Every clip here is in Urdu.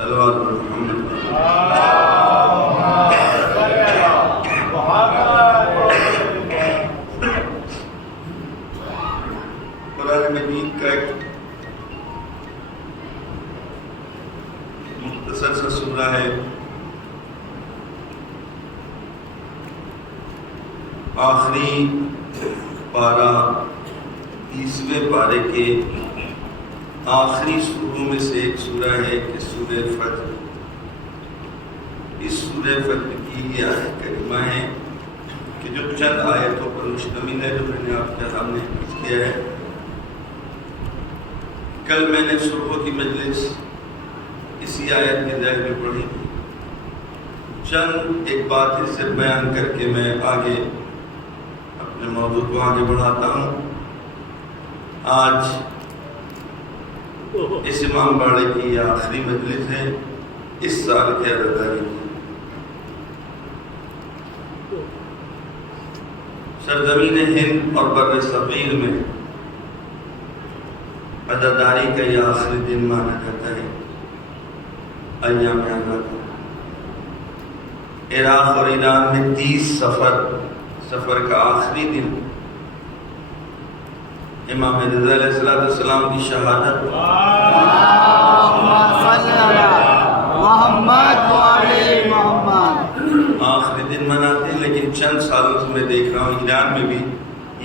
صلوات محمد. قرآن مجید کا ایک مختصر سا سورہ ہے. آخری پارہ 30ویں پارے کے آخری سوروں میں سے ایک سورہ ہے کہ سورہ فجر. اس سورہ فجر کی یہ آیت کریمہ ہے کہ جو چند آیتوں پر مشتمل ہے جو میں نے آپ کے سامنے پیش کیا ہے. کل میں نے صبح کی مجلس اسی آیت کی ذیل میں پڑھی تھی. چند ایک بات اس سے بیان کر کے میں آگے اپنے موضوع کو آگے بڑھاتا ہوں. آج اس امام باڑے کی یہ آخری مجلس ہے اس سال کے عزاداری کی. سرزمین ہند اور بر صغیر میں عزاداری کا یہ آخری دن مانا جاتا ہے. ایام عزاداری عراق اور ایران میں 30 سفر کا آخری دن امام رضا علیہ السلام کی شہادت آخری دن مناتے ہیں. لیکن چند سالوں سے میں دیکھ رہا ہوں ایران میں بھی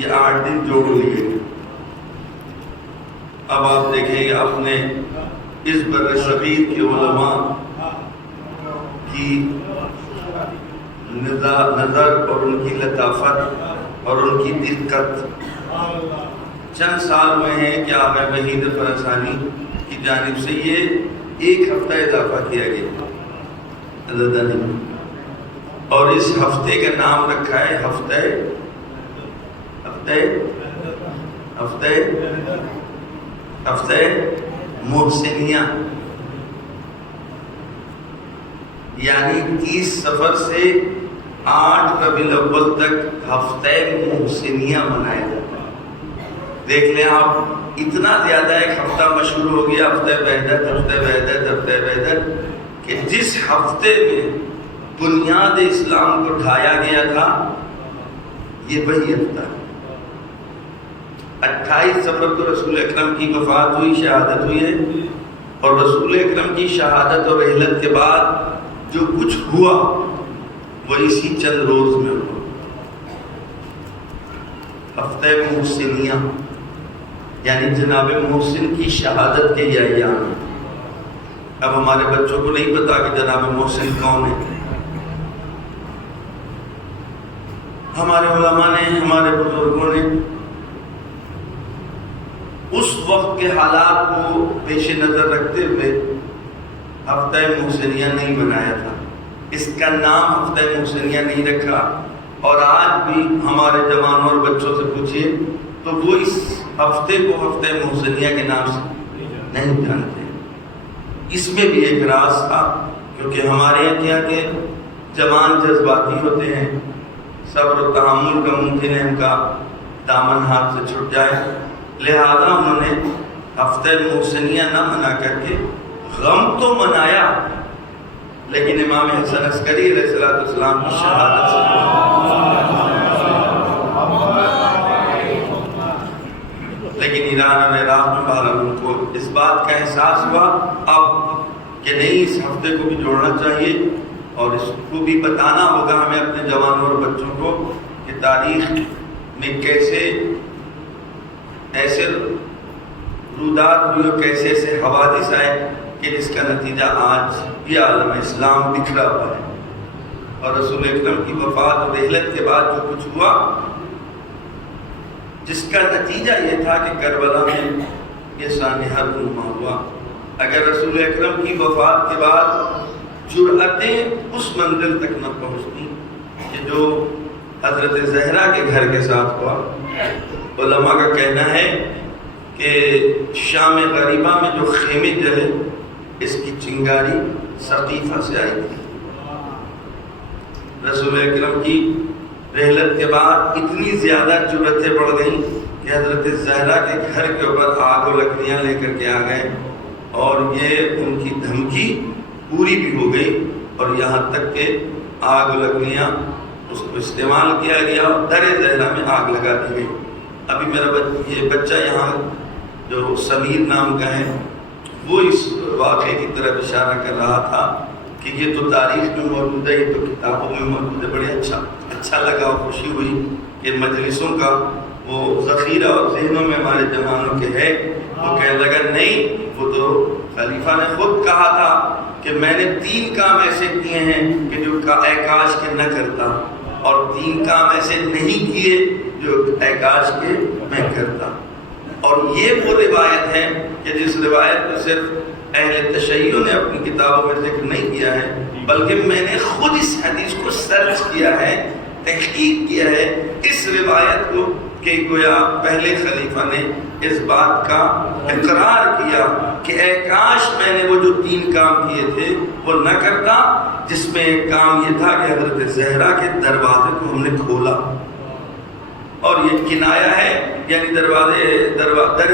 یہ 8 دن جوڑ لیے گئے. اب آپ دیکھیں گے اپنے اس بر صغیر کے علماء کی نظر اور ان کی لطافت اور ان کی دقت چند سال میں ہے کہ آقا وحید خراسانی کی جانب سے یہ 1 ہفتہ اضافہ کیا گیا عزاداری میں. اور اس ہفتے کا نام رکھا ہے ہفتہ محسنیہ. یعنی 30 سفر سے 8 ربیع الاول تک ہفتہ محسنیہ منایا جاتا ہے. دیکھ لیں آپ اتنا زیادہ ایک ہفتہ مشہور ہو گیا ہفتہ وحدت کہ جس ہفتے میں بنیاد اسلام کو ڈھایا گیا تھا یہ وہی ہفتہ ہے. 28 سفر تو رسول اکرم کی وفات ہوئی شہادت ہوئی ہے اور رسول اکرم کی شہادت اور رحلت کے بعد جو کچھ ہوا وہ اسی چند روز میں ہوا. ہفتہ محسنیہ یعنی جناب محسن کی شہادت کے یہ ایام ہیں. اب ہمارے بچوں کو نہیں پتا کہ جناب محسن کون ہے. ہمارے علماء نے ہمارے بزرگوں نے اس وقت کے حالات کو پیش نظر رکھتے ہوئے ہفتہ محسنیہ نہیں بنایا تھا. اس کا نام ہفتہ محسنیہ نہیں رکھا. اور آج بھی ہمارے جوانوں اور بچوں سے پوچھئے تو وہ اس ہفتے کو ہفتہ محسنیہ کے نام سے نہیں جانتے. اس میں بھی ایک راز تھا کیونکہ ہمارے یہاں کے جوان جذباتی ہوتے ہیں. صبر و تحمل کا ممکن ہے ان کا دامن ہاتھ سے چھٹ جائے. لہذا انہوں نے ہفتہ محسنیہ نہ منا کر کے غم تو منایا لیکن امام حسن عسکری علیہ السلام کی شہادت سے لیکن ایران اور عراق میں بہرحال ان کو اس بات کا احساس ہوا اب کہ نہیں اس ہفتے کو بھی جوڑنا چاہیے اور اس کو بھی بتانا ہوگا ہمیں اپنے جوانوں اور بچوں کو کہ تاریخ میں کیسے ایسے رودات ہوئی اور کیسے ایسے حوادث آئے کہ جس کا نتیجہ آج بھی عالم اسلام بکھرا ہوا ہے. اور رسول اکرم کی وفات اور رحلت کے بعد جو کچھ ہوا جس کا نتیجہ یہ تھا کہ کربلا میں یہ سانحہ رونما ہوا. اگر رسول اکرم کی وفات کے بعد جرأتیں اس منزل تک نہ پہنچتی کہ جو حضرت زہرا کے گھر کے ساتھ ہوا. علماء کا کہنا ہے کہ شام غریبہ میں جو خیمے جلے اس کی چنگاری ثقیفہ سے آئی تھی. رسول اکرم کی رحلت کے بعد اتنی زیادہ جرأتیں بڑھ گئیں کہ حضرت زہرا کے گھر کے اوپر آگ و لکڑیاں لے کر کے آ گئے اور یہ ان کی دھمکی پوری بھی ہو گئی اور یہاں تک کہ آگ و لکڑیاں اس کو استعمال کیا گیا اور در زہرا میں آگ لگا دی گئی۔ ابھی میرا یہ بچہ یہاں جو سمیر نام کا ہے وہ اس واقعے کی طرف اشارہ کر رہا تھا کہ یہ تو تاریخ میں موجود ہے، یہ تو کتابوں میں موجود ہے۔ بڑے اچھا لگا اور خوشی ہوئی کہ مجلسوں کا وہ ذخیرہ اور ذہنوں میں ہمارے جوانوں کے ہے۔ وہ کہنے لگا نہیں، وہ تو خلیفہ نے خود کہا تھا کہ میں نے 3 کام ایسے کیے ہیں کہ جو اے کاش کے نہ کرتا، اور 3 کام ایسے نہیں کیے جو اے کاش کے میں کرتا۔ اور یہ وہ روایت ہے کہ جس روایت کو صرف اہل تشیع نے اپنی کتابوں میں ذکر نہیں کیا ہے، بلکہ میں نے خود اس حدیث کو سرچ کیا ہے، تحقیق کیا ہے اس روایت کو، کہ گویا پہلے خلیفہ نے اس بات کا اقرار کیا کہ اے کاش میں نے وہ جو 3 کام کیے تھے وہ نہ کرتا، جس میں ایک کام یہ تھا کہ حضرت زہرا کے دروازے کو ہم نے کھولا۔ اور یہ کنایا ہے، یعنی در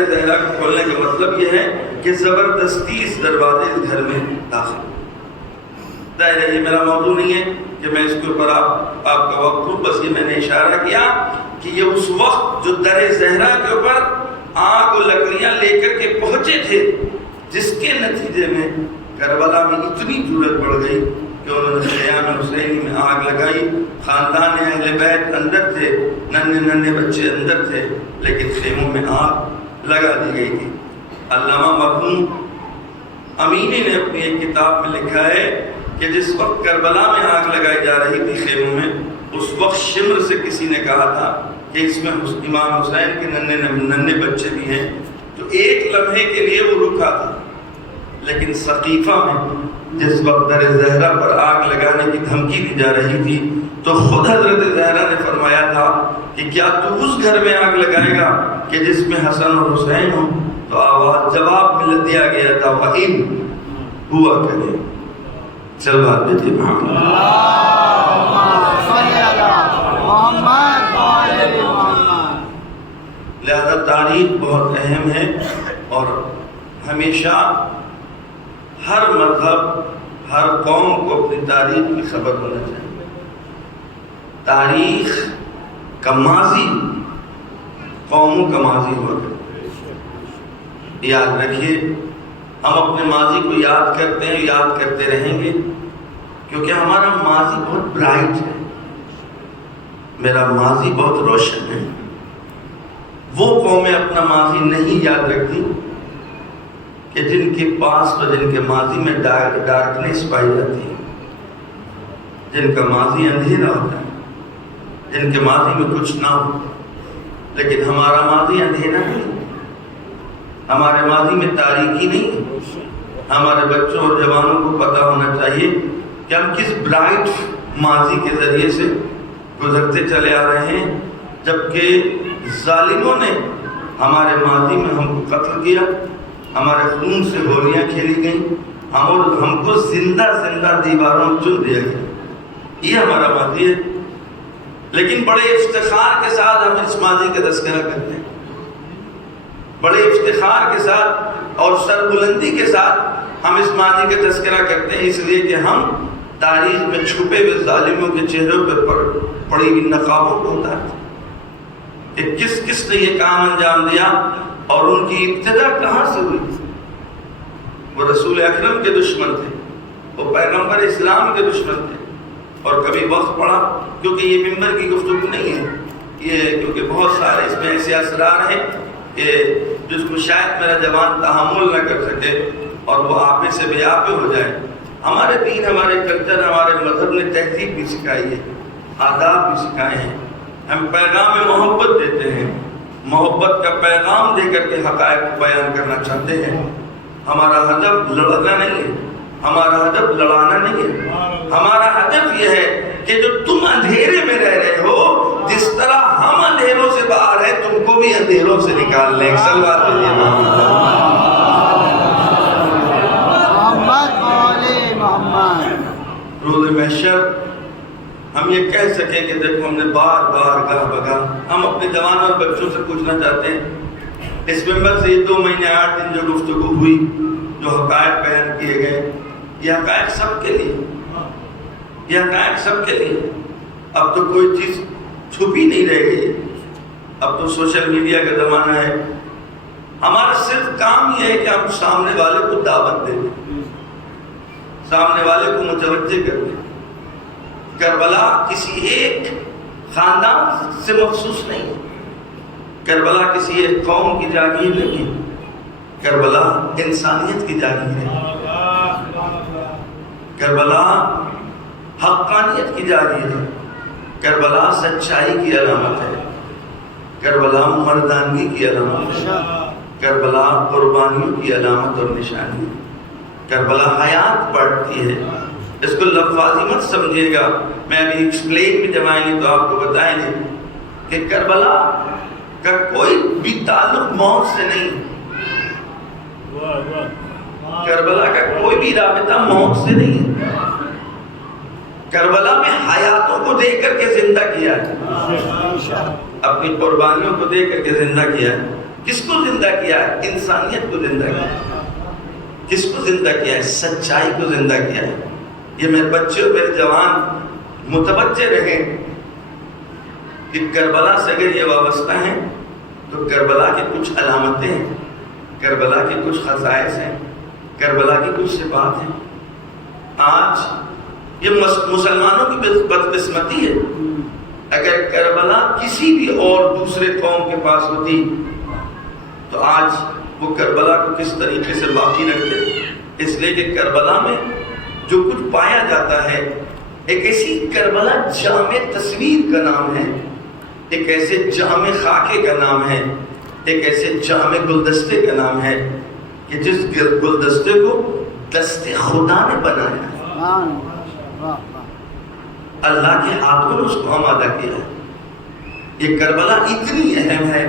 زہرا کو کھولنے کا مطلب یہ ہے کہ زبردستی اس دروازے اس گھر میں داخل۔ ظاہر ہے یہ میرا موضوع نہیں ہے کہ میں اس کے اوپر آپ کا وقت ہوں، بس یہ میں نے اشارہ کیا کہ یہ اس وقت جو در زہرا کے اوپر آگ و لکڑیاں لے کر کے پہنچے تھے، جس کے نتیجے میں کربلا میں اتنی ضرورت پڑ گئی کہ انہوں نے خیام حسینی میں آگ لگائی۔ خاندان اہل بیت اندر تھے، ننھے بچے اندر تھے، لیکن خیموں میں آگ لگا دی گئی تھی۔ علامہ مرحوم امینی نے اپنی ایک کتاب میں لکھا ہے کہ جس وقت کربلا میں آگ لگائی جا رہی تھی خیموں میں، اس وقت شمر سے کسی نے کہا تھا کہ اس میں امام حسین کے ننھے بچے بھی ہیں، تو ایک لمحے کے لیے وہ رکا تھا۔ لیکن سقیفہ میں جس وقت در زہرا پر آگ لگانے کی دھمکی دی جا رہی تھی تو خود حضرت زہرا نے فرمایا تھا کہ کیا تو اس گھر میں آگ لگائے گا کہ جس میں حسن اور حسین ہو؟ تو آواز جواب میں دیا گیا تھا وَإِن ہوا کرے۔ چل بات بیٹھے محمد لہذا تاریخ بہت اہم ہے، اور ہمیشہ ہر مذہب ہر قوم کو اپنی تاریخ کی خبر ہونا چاہیے۔ تاریخ کا ماضی قوموں کا ماضی ہوا کرتا ہے۔ یاد رکھیے، ہم اپنے ماضی کو یاد کرتے ہیں، یاد کرتے رہیں گے، کیونکہ ہمارا ماضی بہت برائٹ ہے، میرا ماضی بہت روشن ہے۔ وہ قومیں اپنا ماضی نہیں یاد رکھتی کہ جن کے پاس اور جن کے ماضی میں ڈارکنیس پائی جاتی ہے، جن کا ماضی اندھیرا ہوتا ہے، جن کے ماضی میں کچھ نہ ہو۔ لیکن ہمارا ماضی اندھیرا نہیں، ہمارے ماضی میں تاریکی نہیں ہے۔ ہمارے بچوں اور جوانوں کو پتہ ہونا چاہیے کہ ہم کس برائٹ ماضی کے ذریعے سے گزرتے چلے آ رہے ہیں، جبکہ ظالموں نے ہمارے ماضی میں ہم کو قتل کیا، ہمارے خون سے گولیاں کھیلی گئیں، ہم کو زندہ دیواروں میں چن دیا گیا۔ یہ ہمارا ماضی ہے، لیکن بڑے افتخار کے ساتھ ہم اس ماضی کا تذکرہ کرتے ہیں، بڑے افتخار کے ساتھ اور سربلندی کے ساتھ ہم اس ماضی کا تذکرہ کرتے ہیں، اس لیے کہ ہم تاریخ میں چھپے ہوئے ظالموں کے چہروں پر پڑی ہوئی نقابوں کو اتارتے ہیں کہ کس نے یہ کام انجام دیا اور ان کی ابتدا کہاں سے ہوئی۔ وہ رسول اکرم کے دشمن تھے، وہ پیغمبر اسلام کے دشمن تھے، اور کبھی وقت پڑا، کیونکہ یہ ممبر کی گفتگو نہیں ہے یہ، کیونکہ بہت سارے اس میں ایسے اسرار ہیں کہ جس کو شاید میرا جوان تحمل نہ کر سکے اور وہ آپے سے بے آپے ہو جائے۔ ہمارے دین، ہمارے کلچر، ہمارے مذہب نے تہذیب بھی سکھائی ہے، آداب بھی سکھائے ہیں۔ ہم پیغام محبت دیتے ہیں، محبت کا پیغام دے کر کے حقائق کو بیان کرنا چاہتے ہیں۔ ہمارا ہدف لڑنا نہیں ہے، ہمارا ہدف لڑانا نہیں ہے، ہمارا ہدف یہ ہے کہ جو تم اندھیرے میں رہ رہے ہو، جس طرح ہم اندھیروں سے باہر ہیں، تم کو بھی اندھیروں سے نکال لیں۔ صلوات روز محشر ہم یہ کہہ سکیں کہ دیکھو ہم نے بار گاہ بگاہ ہم اپنے جوانوں اور بچوں سے پوچھنا چاہتے ہیں، اس ممبر سے یہ 2 مہینے 8 دن جو گفتگو ہوئی، جو حقائق بیان کیے گئے، یہ حقائق سب کے لیے، یہ حقائق سب کے لیے۔ اب تو کوئی چیز چھپی نہیں رہ گئی، اب تو سوشل میڈیا کا زمانہ ہے۔ ہمارا صرف کام یہ ہے کہ ہم سامنے والے کو دعوت دیں، سامنے والے کو متوجہ کر دیں۔ کربلا کسی ایک خاندان سے مخصوص نہیں، کربلا کسی ایک قوم کی جاگیر نہیں، کربلا انسانیت کی جاگیر ہے، کربلا حقانیت کی جاگیر ہے، کربلا سچائی کی علامت ہے، کربلا مردانگی کی علامت ہے، کربلا قربانیوں کی علامت اور نشانی ہے، کربلا حیات بڑھتی ہے۔ اس کو لفظی مت سمجھیے گا، میں ابھی ایکسپلین بھی جب آئیں گے تو آپ کو بتائیں گے کہ کربلا کا کوئی بھی تعلق موت سے نہیں، کربلا کا کوئی بھی رابطہ موت سے نہیں ہے۔ کربلا میں حیاتوں کو دے کر کے زندہ کیا ہے، اپنی قربانیوں کو دے کر کے زندہ کیا ہے۔ کس کو زندہ کیا ہے؟ انسانیت کو زندہ کیا ہے۔ کس کو زندہ کیا ہے؟ سچائی کو زندہ کیا ہے۔ یہ میرے بچے اور میرے جوان متوجہ رہیں کہ کربلا سے اگر یہ وابستہ ہیں تو کربلا کی کچھ علامتیں ہیں، کربلا کی کچھ خصائص ہیں، کربلا کی کچھ صفات ہیں۔ آج یہ مسلمانوں کی بدقسمتی ہے، اگر کربلا کسی بھی اور دوسرے قوم کے پاس ہوتی تو آج وہ کربلا کو کس طریقے سے باقی رکھتے۔ اس لیے کہ کربلا میں جو کچھ پایا جاتا ہے، ایک ایسی کربلا جامع تصویر کا نام ہے، ایک ایسے جامع خاکے کا نام ہے، ایک ایسے جامع گلدستے کا نام ہے کہ جس گلدستے کو دست خدا نے بنایا، اللہ کے ہاتھوں نے اس کو آمادہ کیا ہے۔ یہ کربلا اتنی اہم ہے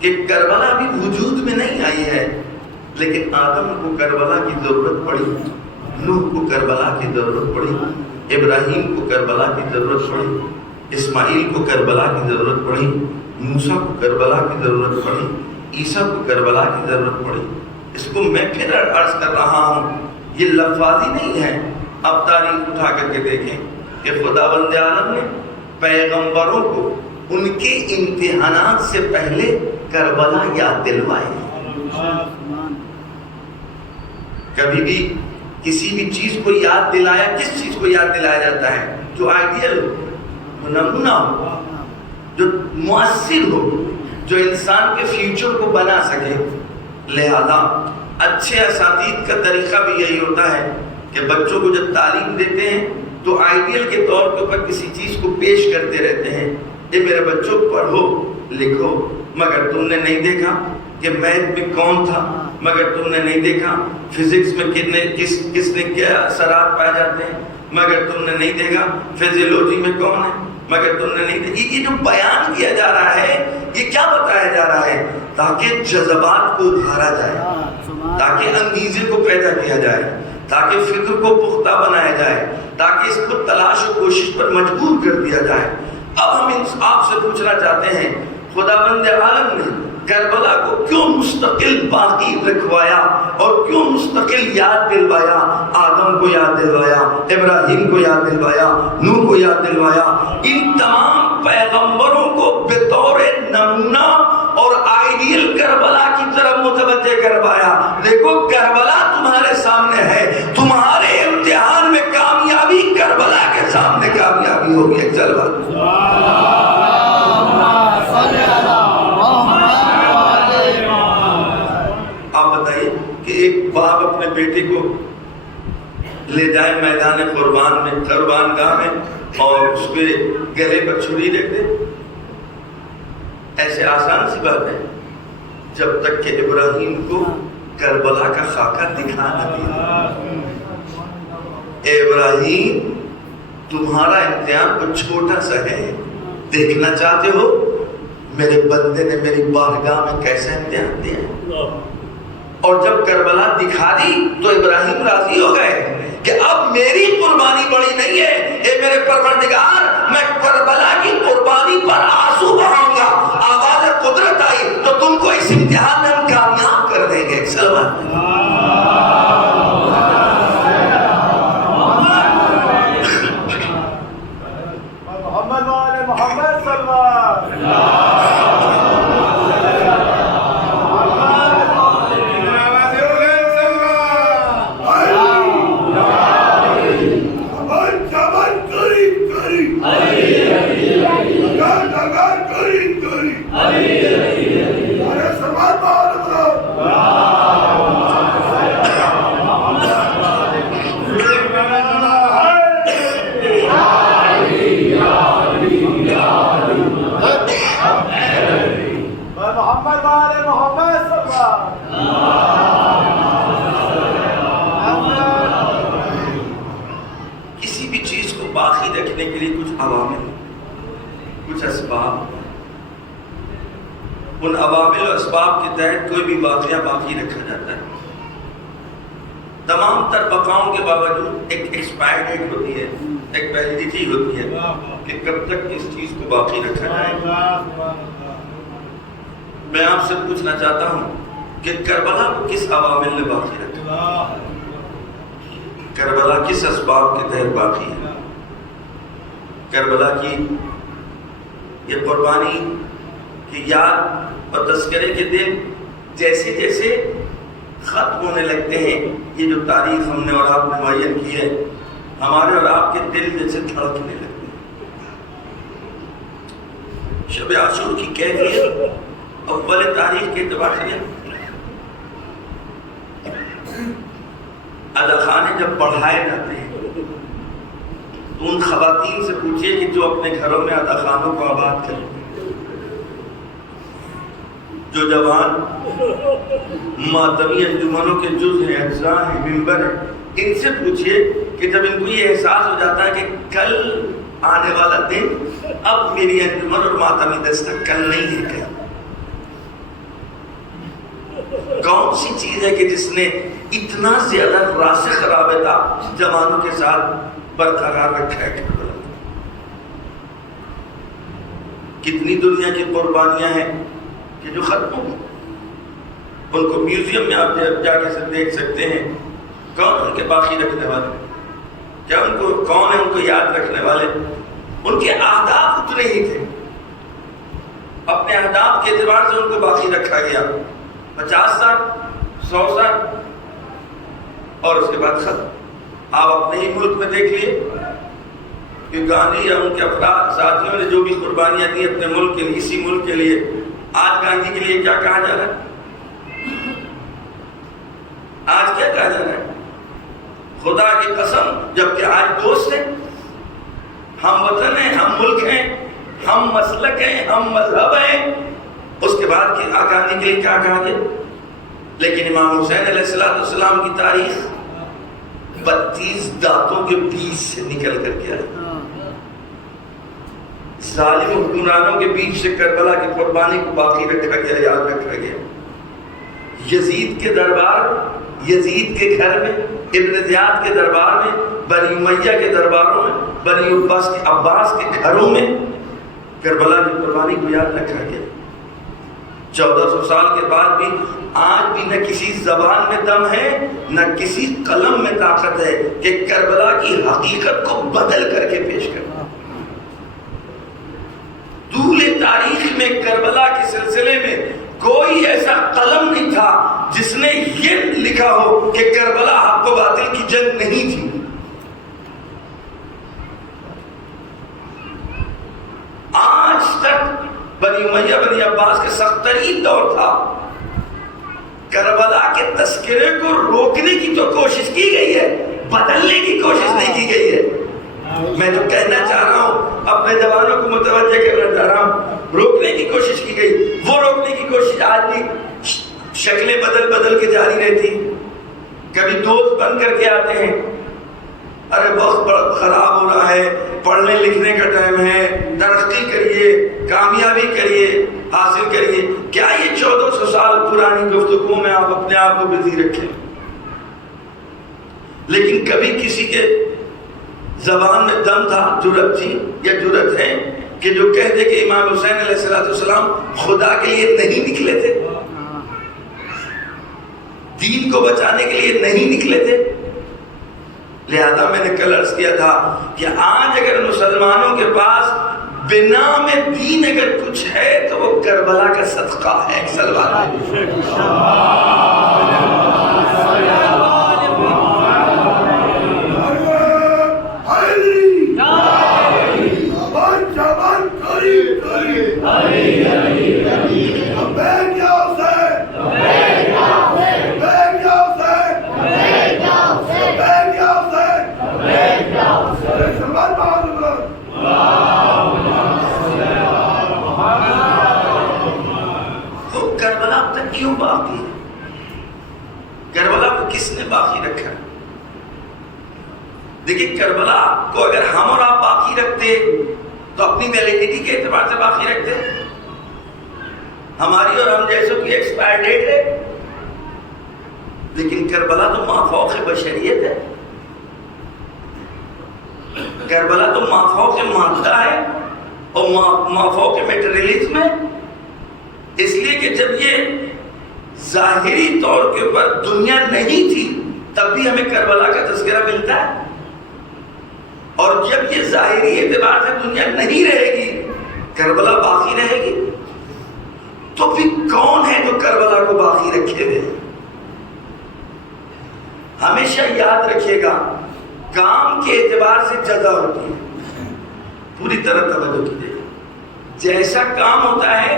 کہ کربلا بھی وجود میں نہیں آئی ہے، لیکن آدم کو کربلا کی ضرورت پڑی، نوح کو کربلا کی ضرورت پڑی، ابراہیم کو کربلا کی ضرورت پڑی، اسماعیل کو کربلا کی ضرورت پڑی، موسیٰ کو کربلا کی ضرورت پڑی، عیسیٰ کو کربلا کی ضرورت پڑی۔ اس کو میں پھر عرض کر رہا ہوں، یہ لفظی نہیں ہے۔ اب تاریخ اٹھا کر کے دیکھیں کہ خداوند عالم نے پیغمبروں کو ان کے امتحانات سے پہلے کربلا یاد دلوائے۔ کبھی بھی کسی بھی چیز کو یاد دلایا، کس چیز کو یاد دلایا جاتا ہے؟ جو آئیڈیل ہو، نمونہ ہو، جو مؤثر ہو، جو انسان کے فیوچر کو بنا سکے۔ لہذا اچھے اساتذہ کا طریقہ بھی یہی ہوتا ہے کہ بچوں کو جب تعلیم دیتے ہیں تو آئیڈیل کے طور کے اوپر کسی چیز کو پیش کرتے رہتے ہیں۔ یہ میرے بچوں پڑھو لکھو، مگر تم نے نہیں دیکھا کہ میتھ میں کون تھا، مگر تم نے نہیں دیکھا فزکس میں کس نے کیا اثرات پائے جاتے ہیں، مگر تم نے نہیں دیکھا فزیولوجی میں کون ہے، مگر تم نے نہیں دیکھا۔ یہ جو بیان کیا جا رہا ہے، یہ کیا بتایا جا رہا ہے؟ تاکہ جذبات کو ابھارا جائے، تاکہ انگیزے کو پیدا کیا جائے، تاکہ فکر کو پختہ بنایا جائے، تاکہ اس کو تلاش و کوشش پر مجبور کر دیا جائے۔ اب ہم آپ سے پوچھنا چاہتے ہیں، خداوند عالم نے کربلا کو کیوں مستقل باقی رکھوایا اور کیوں مستقل یاد دلوایا؟ آدم کو یاد دلوایا، ابراہیم کو یاد دلوایا، نوح کو یاد دلوایا، ان تمام پیغمبروں کو بطور نمونہ اور آئیڈیل کربلا کی طرف متوجہ کروایا۔ دیکھو کربلا تمہارے سامنے ہے، تمہارے امتحان میں کامیابی کربلا کے سامنے کامیابی ہوگی۔ ایک جلوہ کہ ایک باپ اپنے بیٹے کو لے جائے میدان قربان میں، قربان گاہ میں، اور اس کے گلے پر چھری رکھ دے، ایسے آسان سی بات ہے جب تک کہ ابراہیم کو کربلا کا خاکہ دکھا نہ دیا۔ ابراہیم تمہارا امتحان کچھ چھوٹا سا ہے، دیکھنا چاہتے ہو میرے بندے نے میری بارگاہ میں کیسا امتحان دیا؟ اور جب کربلا دکھا دی تو ابراہیم راضی ہو گئے کہ اب میری قربانی بڑی نہیں ہے، اے میرے پروردگار، میں کربلا کی قربانی پر آنسو بہاؤں گا۔ آواز قدرت آئی تو تم کو اس امتحان میں ہم کامیاب کر دیں گے۔ باقی رکھنے کے لیے کچھ عوامل، کچھ اسباب، ان عوامل و اسباب کے تحت کوئی بھی واقعہ باقی رکھا جاتا ہے۔ تمام تر بقاؤں کے باوجود ایک ایکسپائر ڈیٹ ہوتی ہے، ایک ویلیڈیٹی ہوتی ہے کہ کب تک اس چیز کو باقی رکھا جائے۔ میں آپ سے پوچھنا چاہتا ہوں کہ کربلا کو کس عوامل نے باقی رکھا؟ کربلا کس اسباب کے تحت باقی ہے؟ کربلا کی یہ قربانی کی یاد اور تذکرے کے دن جیسے جیسے ختم ہونے لگتے ہیں، یہ جو تاریخ ہم نے اور آپ نے معین کی ہے، ہمارے اور آپ کے دل میں سے دھڑکنے لگتے ہیں۔ شب عاشور کی کیفیت اول تاریخ کے اعتبار سے ادا خانے جب بڑھائے جاتے ہیں تو ان خواتین سے پوچھئے کہ جو اپنے گھروں میں ادا خانوں کو آباد کریں، جو جوان ماتمی انجمنوں کے جز ہیں، اجزاء ہیں، ممبر ہیں، ان سے پوچھئے کہ جب ان کو یہ احساس ہو جاتا ہے کہ کل آنے والا دن اب میری انجمن اور ماتمی دستک کل نہیں ہے، کون سی چیز ہے کہ جس نے اتنا زیادہ راسخ رابطہ جوانوں کے ساتھ برقرار رکھا ہے؟ کتنی دنیا کی قربانیاں ہیں کہ جو ختم ہو گئی، ان کو میوزیم میں آپ جا کے دیکھ سکتے ہیں۔ کون ان کے باقی رکھنے والے؟ کیا ان کو کون ہے ان کو یاد رکھنے والے؟ ان کے اہداف اتنے ہی تھے، اپنے اہداف کے اعتبار سے ان کو باقی رکھا گیا، 50 سال 100 سال اور اس کے بعد ختم۔ آپ اپنے ہی ملک میں دیکھ لیے کہ گاندھی یا ان کے افراد ساتھیوں نے جو بھی قربانیاں دی اپنے ملک کے لیے، اسی ملک کے لیے، آج گاندھی کے لیے کیا کہا جا رہا ہے؟ آج کیا کہا جا رہا ہے؟ خدا کی قسم، جبکہ آج دوست ہیں، ہم وطن ہیں، ہم ملک ہیں، ہم مسلک ہیں، ہم مذہب ہیں، اس کے بعد کہ گاندھی کے لیے کیا کہا گیا؟ لیکن امام حسین علیہ السلام کی تاریخ 32 دانتوں کے بیچ سے نکل کر کے آئی، ظالم حکمرانوں کے بیچ سے کربلا کی قربانی کو باقی رکھا گیا، یاد رکھا گیا۔ یزید کے دربار، یزید کے گھر میں، ابن زیاد کے دربار میں، بنی امیہ کے درباروں میں، بنی عباس کے گھروں میں کربلا کی قربانی کو یاد رکھا گیا۔ 1400 سال کے بعد بھی آج بھی نہ کسی زبان میں دم ہے، نہ کسی قلم میں طاقت ہے کہ کربلا کی حقیقت کو بدل کر کے پیش کرنا۔ طول تاریخ میں کربلا کے سلسلے میں کوئی ایسا قلم نہیں تھا جس نے یہ لکھا ہو کہ کربلا حق و باطل کی جنگ نہیں تھی۔ آج تک بنی امیہ بنی عباس کے سخت ترین دور تھا، کربلا کے تذکرے کو روکنے کی تو کوشش کی گئی ہے، بدلنے کی کوشش نہیں کی گئی ہے۔ میں جو کہنا چاہ رہا ہوں اپنے جوانوں کو متوجہ کرنا چاہ رہا ہوں، روکنے کی کوشش کی گئی، وہ روکنے کی کوشش آج بھی شکلیں بدل بدل کے جاری رہتی۔ کبھی دوست بن کر کے آتے ہیں، ارے وقت بڑا خراب ہو رہا ہے، پڑھنے لکھنے کا ٹائم ہے، ترقی کریے، کامیابی کریے، حاصل کریے۔ کیا یہ 1400 سال پرانی گفتگو میں آپ اپنے آپ کو بزی رکھیں؟ لیکن کبھی کسی کے زبان میں دم تھا، جرأت تھی یا جرأت ہے کہ جو کہتے کہ امام حسین علیہ السلام خدا کے لیے نہیں نکلے تھے، دین کو بچانے کے لیے نہیں نکلے تھے؟ لہذا میں نے کل عرض کیا تھا کہ آج اگر مسلمانوں کے پاس بنا میں دین اگر کچھ ہے تو وہ کربلا کا صدقہ ہے۔ کربلا اب تک کیوں باقی ہے؟ کربلا کو کس نے باقی رکھا؟ دیکھیں کربلا کو اگر ہم اور آپ باقی رکھتے تو اپنی ویلیڈیٹی کے اعتبار سے باقی رکھتے، ہماری اور ہم جیسوں کی ایکسپائر ڈیٹ ہے، لیکن کربلا تو مافوق بشریت ہے، کربلا تو مافوق مادہ ہے اور مافوق میٹریلزم ہے، اس لیے کہ جب یہ ظاہری طور کے اوپر دنیا نہیں تھی تب بھی ہمیں کربلا کا تذکرہ ملتا ہے، اور جب یہ ظاہری اعتبار سے دنیا نہیں رہے گی کربلا باقی رہے گی، تو پھر کون ہے جو کربلا کو باقی رکھے ہوئے؟ ہمیشہ یاد رکھیے گا کام کے اعتبار سے جزا ہوتی ہے، پوری طرح توجہ کیجیے، جیسا کام ہوتا ہے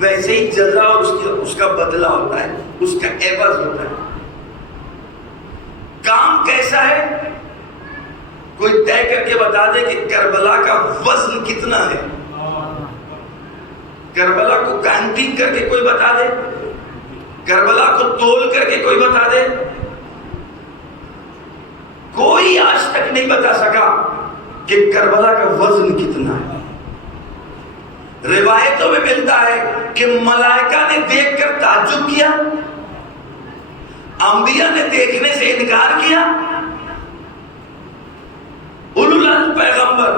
ویسے ہی جزا اور اس کا بدلہ ہوتا ہے، اس کا عوض ہوتا ہے۔ کام کیسا ہے کوئی طے کر کے بتا دے کہ کربلا کا وزن کتنا ہے، کربلا کو کانٹنگ کر کے کوئی بتا دے، کربلا کو تول کر کے کوئی بتا دے، کوئی آج تک نہیں بتا سکا کہ کربلا کا وزن کتنا ہے۔ روایتوں میں ملتا ہے کہ ملائکہ نے دیکھ کر تعجب کیا، انبیاء نے دیکھنے سے انکار کیا، اولوالعزم پیغمبر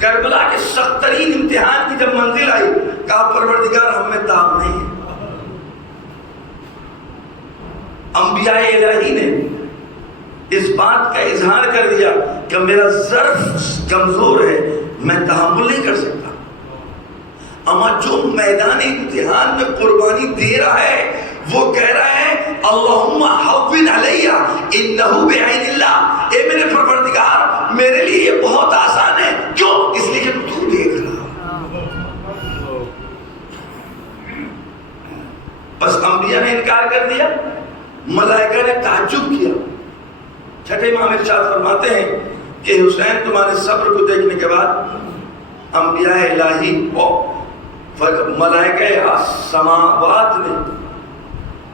کربلا کے سخت ترین امتحان کی جب منزل آئی کہا پروردگار ہم میں تاب نہیں ہے۔ انبیاء الہی نے اس بات کا اظہار کر دیا کہ میرا ظرف کمزور ہے، میں تحمل نہیں کر سکتا، اما جو میدان امتحان میں قربانی دے رہا ہے وہ کہہ رہا ہے اللہم حوّن علیہ انہ بعین اللہ، اے میرے پروردگار میرے لیے یہ بہت آسان ہے، کیوں؟ اس لیے کہ تو دیکھ رہا۔ بس انبیاء نے انکار کر دیا، ملائکہ نے تعجب کیا۔ چھٹے امام ارشاد فرماتے ہیں کہ حسین تمہارے صبر کو دیکھنے کے بعد انبیاء الہی اور ملائکہ سماوات نے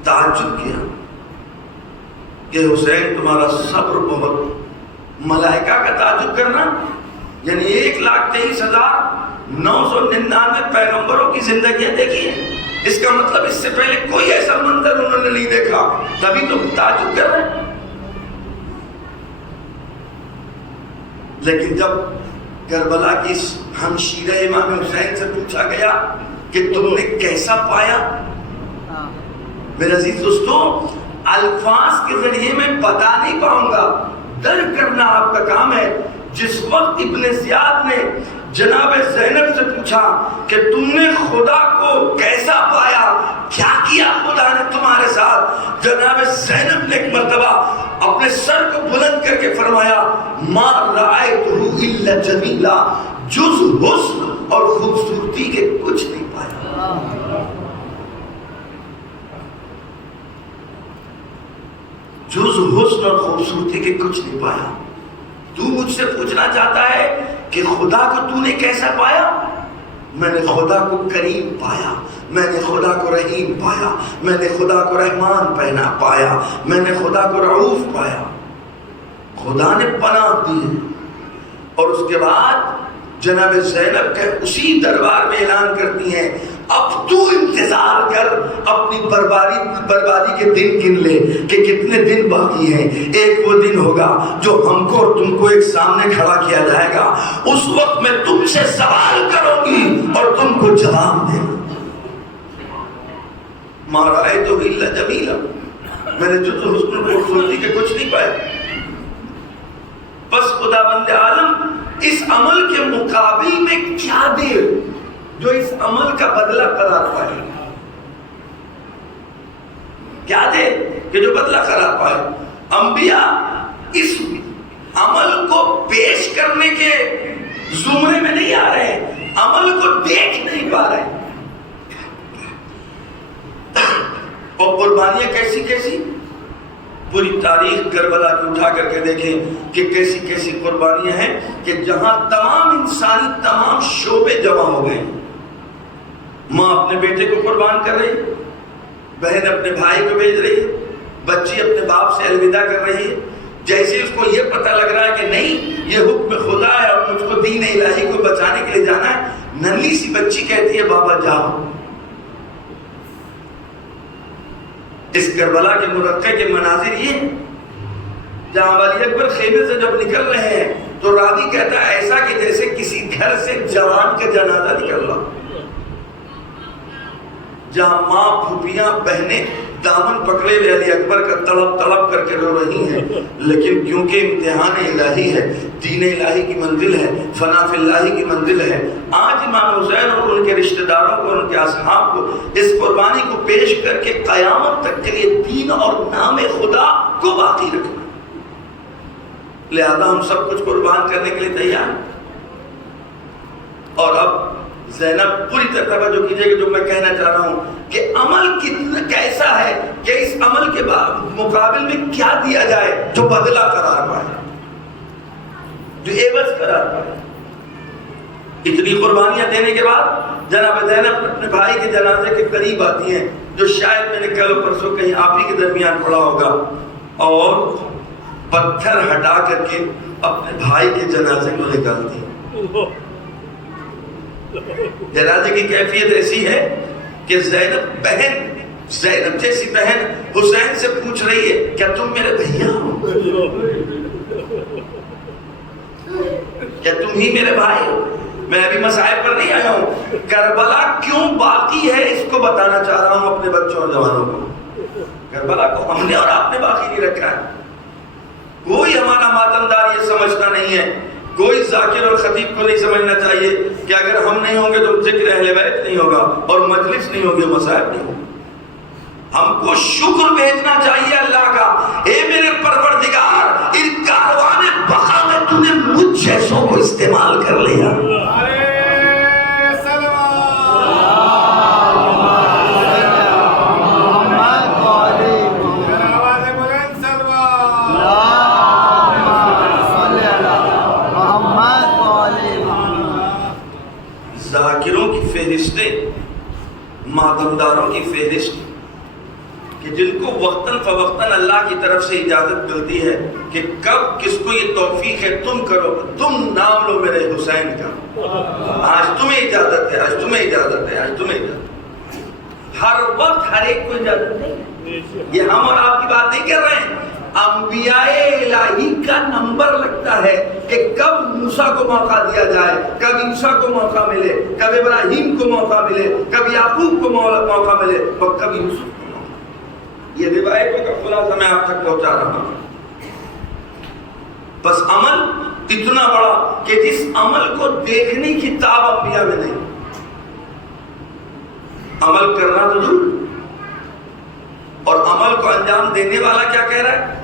تعجب کیا کہ حسین تمہارا صبر بہت۔ ملائکہ کا تعجب کرنا یعنی 1,23,999 پیغمبروں کی زندگیاں دیکھی ہیں، اس کا مطلب اس سے پہلے کوئی ایسا منظر انہوں نے نہیں دیکھا، تبھی تو تعجب کر رہے ہیں۔ لیکن جب کربلا کی ہمشیرہ امام حسین سے پوچھا گیا کہ تم نے کیسا پایا، میرے عزیز دوستوں الفاظ کے ذریعے میں بتا نہیں پاؤں گا، درک کرنا آپ کا کام ہے۔ جس وقت ابن زیاد نے جناب زینب سے پوچھا کہ تم نے خدا کو کیسا پایا، کیا کیا خدا نے تمہارے ساتھ، جناب زینب نے ایک مرتبہ اپنے سر کو بلند کر کے فرمایا ما رأیتہ الا جمیلا، جز حسن اور خوبصورتی کے کچھ نہیں پایا۔ جز حسن اور خوبصورتی کے کچھ نہیں پایا۔ تو مجھ سے پوچھنا چاہتا ہے کہ خدا کو تو نے کیسا پایا؟ میں نے خدا کو کریم پایا، میں نے خدا کو رحیم پایا، میں نے خدا کو رحمان پایا، میں نے خدا کو رعوف پایا۔ خدا نے پناہ دی، اور اس کے بعد جناب زینب کے اسی دربار میں اعلان کرتی ہیں اب تو انتظار کر، اپنی بربادی کے دن گن لے کہ کتنے دن باقی ہیں۔ ایک وہ دن ہوگا جو ہم کو اور تم کو ایک سامنے کھڑا کیا جائے گا، اس وقت میں تم سے سوال کروں گی اور تم کو جواب دے گا۔ ما رأیتہ الا جمیلا، میں نے جو تو حسن و خوبصورتی کے کچھ نہیں پایا۔ بس خداوند عالم اس عمل کے مقابل میں کیا دے جو اس عمل کا بدلہ قرار پائے، کیا دے کہ جو بدلہ قرار پائے۔ انبیاء اس عمل کو پیش کرنے کے زمرے میں نہیں آ رہے ہیں، عمل کو دیکھ نہیں پا رہے ہیں۔ اور قربانیاں کیسی کیسی، پوری تاریخ کربلا کی اٹھا کر کے دیکھیں کہ کیسی کیسی قربانیاں ہیں کہ جہاں تمام انسانی تمام شعبے جمع ہو گئے۔ ماں اپنے بیٹے کو قربان کر رہی، بہن اپنے بھائی کو بھیج رہی، بچی اپنے باپ سے الوداع کر رہی ہے۔ جیسے اس کو یہ پتہ لگ رہا ہے کہ نہیں ننھی سی بچی کہتی ہے بابا جاؤ. اس کربلا کے مرقع کے مناظر یہ جہاں ولی اکبر خیمے سے جب نکل رہے ہیں تو راوی کہتا ہے ایسا کہ جیسے کسی گھر سے جوان کا جنازہ نکل رہا. جہاں ماں پھوپھیاں بہنیں دامن پکڑے ہوئے علی اکبر کا تڑپ تڑپ کر کے رو رہی ہیں، لیکن کیونکہ امتحان الہی ہے، دین الہی کی منزل ہے، فنا فی اللہ کی منزل ہے. آج امام حسین اور ان کے رشتہ داروں کو، ان کے اصحاب کو اس قربانی کو پیش کر کے قیامت تک کے لیے دین اور نام خدا کو باقی رکھنا. لہذا ہم سب کچھ قربان کرنے کے لیے تیار ہیں. اور اب زینب پوری طرح توجہ کیجئے کہ جو میں کہنا چاہ رہا ہوں کہ عمل کتنا کیسا ہے کہ اس عمل کے مقابل میں کیا دیا جائے جو بدلہ قرار پائے، جو عوض قرار پائے. اتنی قربانیاں دینے کے بعد جناب زینب اپنے بھائی کے جنازے کے قریب آتی ہیں، جو شاید میں نے کل پرسوں کہیں آپ ہی کے درمیان پڑا ہوگا، اور پتھر ہٹا کر کے اپنے بھائی کے جنازے کو نکالتی ہیں. جنازے کی کیفیت ایسی ہے کہ زینب بہن، زینب جیسی بہن حسین سے پوچھ رہی ہے کیا تم میرے بھیا ہو؟ کیا تم ہی میرے بھائی ہو؟ میں ابھی مسائل پر نہیں آیا ہوں، کربلا کیوں باقی ہے اس کو بتانا چاہ رہا ہوں اپنے بچوں اور جوانوں کو. کربلا کو ہم نے اور آپ نے باقی نہیں رکھا ہے. کوئی ہمارا ماتمدار یہ سمجھنا نہیں ہے، کوئی ذاکر اور خطیب کو نہیں سمجھنا چاہیے کہ اگر ہم نہیں ہوں گے تو ذکر اہل بیت نہیں ہوگا اور مجلس نہیں ہوگی، مصائب نہیں ہوگا. ہم کو شکر بھیجنا چاہیے اللہ کا، اے میرے پروردگار ان کاروان بقا میں تو نے مجھ جیسوں کو استعمال کر لیا. ذاکروں کی فہرستیں، ماتمداروں کی فہرست کہ جن کو وقتاً فوقتاً اللہ کی طرف سے اجازت ملتی ہے کہ کب کس کو یہ توفیق ہے تم کرو، تم نام لو میرے حسین کا، آج تمہیں اجازت ہے، آج تمہیں اجازت ہے، آج تمہیں اجازت ہے. ہر وقت ہر ایک کو اجازت نہیں. یہ ہم اور آپ کی بات نہیں کر رہے ہیں، انبیاء الہی کا نمبر لگتا ہے کہ کب موسیٰ کو موقع دیا جائے، کب عیسیٰ کو موقع ملے، کب ابراہیم کو موقع ملے، کب یعقوب کو موقع ملے اور کب یوسف کو موقع ملے. یہ روایتوں کا خلاصہ میں آپ تک پہنچا رہا ہوں. بس عمل اتنا بڑا کہ جس عمل کو دیکھنے کی تاب انبیاء میں نہیں، عمل کرنا تو ضرور، اور عمل کو انجام دینے والا کیا کہہ رہا ہے؟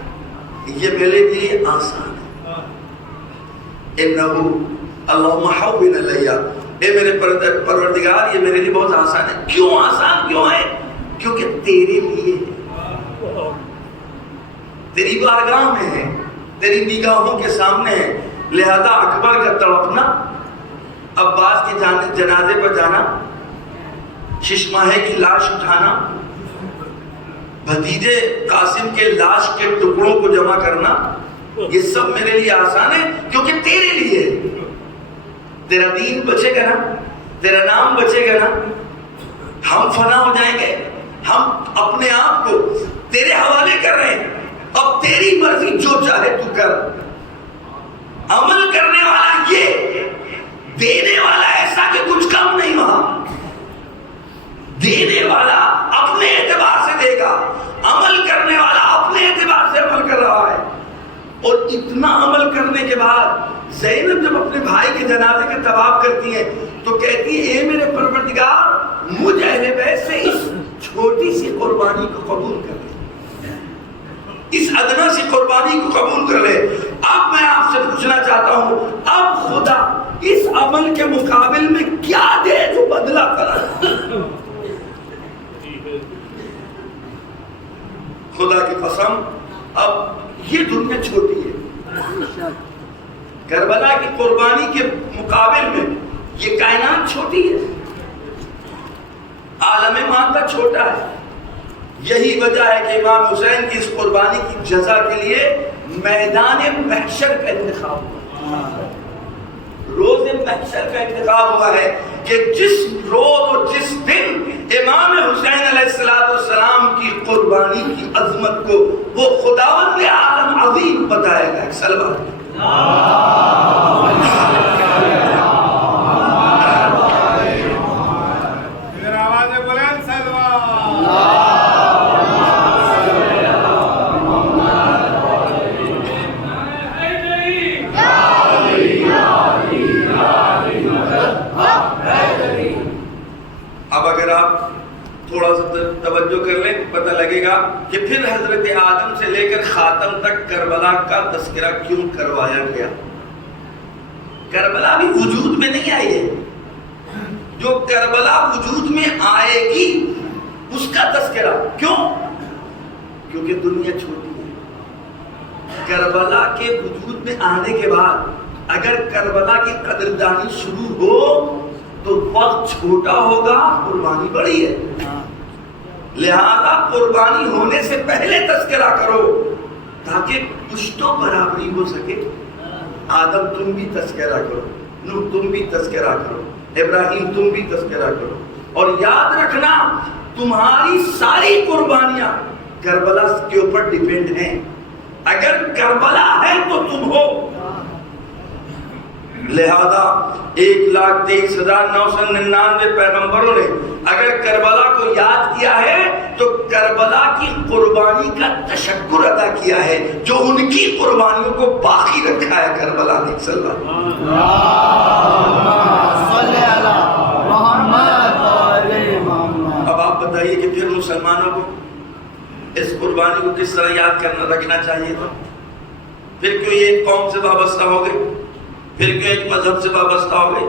یہ میرے لیے آسان ہے. انہو اللہم حوّن علیہ، اے میرے پروردگار یہ میرے لیے بہت آسان ہے. کیوں آسان کیوں ہے؟ کیونکہ تیرے لیے ہے، تیری بارگاہ میں ہے، تیری نگاہوں کے سامنے ہے. لہذا اکبر کا تڑپنا، عباس کے جنازے پر جانا، ششماہے کی لاش اٹھانا، بھتیجے قاسم کے لاش کے ٹکڑوں کو جمع کرنا، یہ سب میرے لیے آسان ہے کیونکہ تیرے لیے. تیرا دین بچے گا نا، تیرا نام بچے گا نا، ہم فنا ہو جائیں گے. ہم اپنے آپ کو تیرے حوالے کر رہے ہیں، اب تیری مرضی جو چاہے تو کر. عمل کرنے والا یہ، دینے والا ایسا کہ کچھ کم نہیں وہاں. دینے والا اپنے اعتبار سے دے گا، عمل کرنے والا اپنے اعتبار سے عمل کر رہا ہے. اور اتنا عمل کرنے کے بعد زینب جب اپنے بھائی کے جنازے کا طواف کرتی ہیں تو کہتی ہے اے میرے پروردگار مجھ اہل بیت سے اس چھوٹی سی قربانی کو قبول کر لے، اس ادنا سی قربانی کو قبول کر لے. اب میں آپ سے پوچھنا چاہتا ہوں، اب خدا اس عمل کے مقابل میں کیا دے جو بدلہ کرا؟ خدا کی قسم اب یہ دنیا چھوٹی ہے، کربلا کی قربانی کے مقابل میں یہ کائنات چھوٹی ہے، عالم مادہ چھوٹا ہے. یہی وجہ ہے کہ امام حسین کی اس قربانی کی جزا کے لیے میدان محشر کا انتخاب ہوا. روز محشر کا انتخاب ہوا ہے کہ جس روز اور جس دن امام حسین علیہ السلام کی قربانی کی عظمت کو وہ خداوند عالم عظیم بتائے گا. سلوات تھوڑا سا توجہ کر لیں پتہ لگے گا کہ پھر حضرت آدم سے لے کر خاتم تک کربلا کا تذکرہ کیوں کروایا گیا. کربلا بھی وجود میں نہیں آئی ہے. جو کربلا وجود میں آئے گی اس کا تذکرہ کیوں؟ کیونکہ دنیا چھوٹی ہے. کربلا کے وجود میں آنے کے بعد اگر کربلا کی قدردانی شروع ہو تو وقت چھوٹا ہوگا، قربانی بڑی ہے. لہذا قربانی ہونے سے پہلے تذکرہ کرو تاکہ کچھ تو برابری ہو سکے. آدم تم بھی تذکرہ کرو، نوح تم بھی تذکرہ کرو، ابراہیم تم بھی تذکرہ کرو. اور یاد رکھنا تمہاری ساری قربانیاں کربلا کے اوپر ڈیپینڈ ہیں. اگر کربلا ہے تو تم ہو. لہذا 1,23,999 پیغمبروں نے اگر کربلا کو یاد کیا ہے تو کربلا کی قربانی کا تشکر ادا کیا ہے جو ان کی قربانیوں کو باقی رکھا ہے کربلا نے. صلی اللہ اب آپ بتائیے کہ پھر مسلمانوں کو اس قربانی کو کس طرح یاد کرنا رکھنا چاہیے تھا؟ پھر کیوں یہ قوم سے وابستہ ہو گئے؟ پھر کیوں ایک مذہب سے وابستہ ہو گئے؟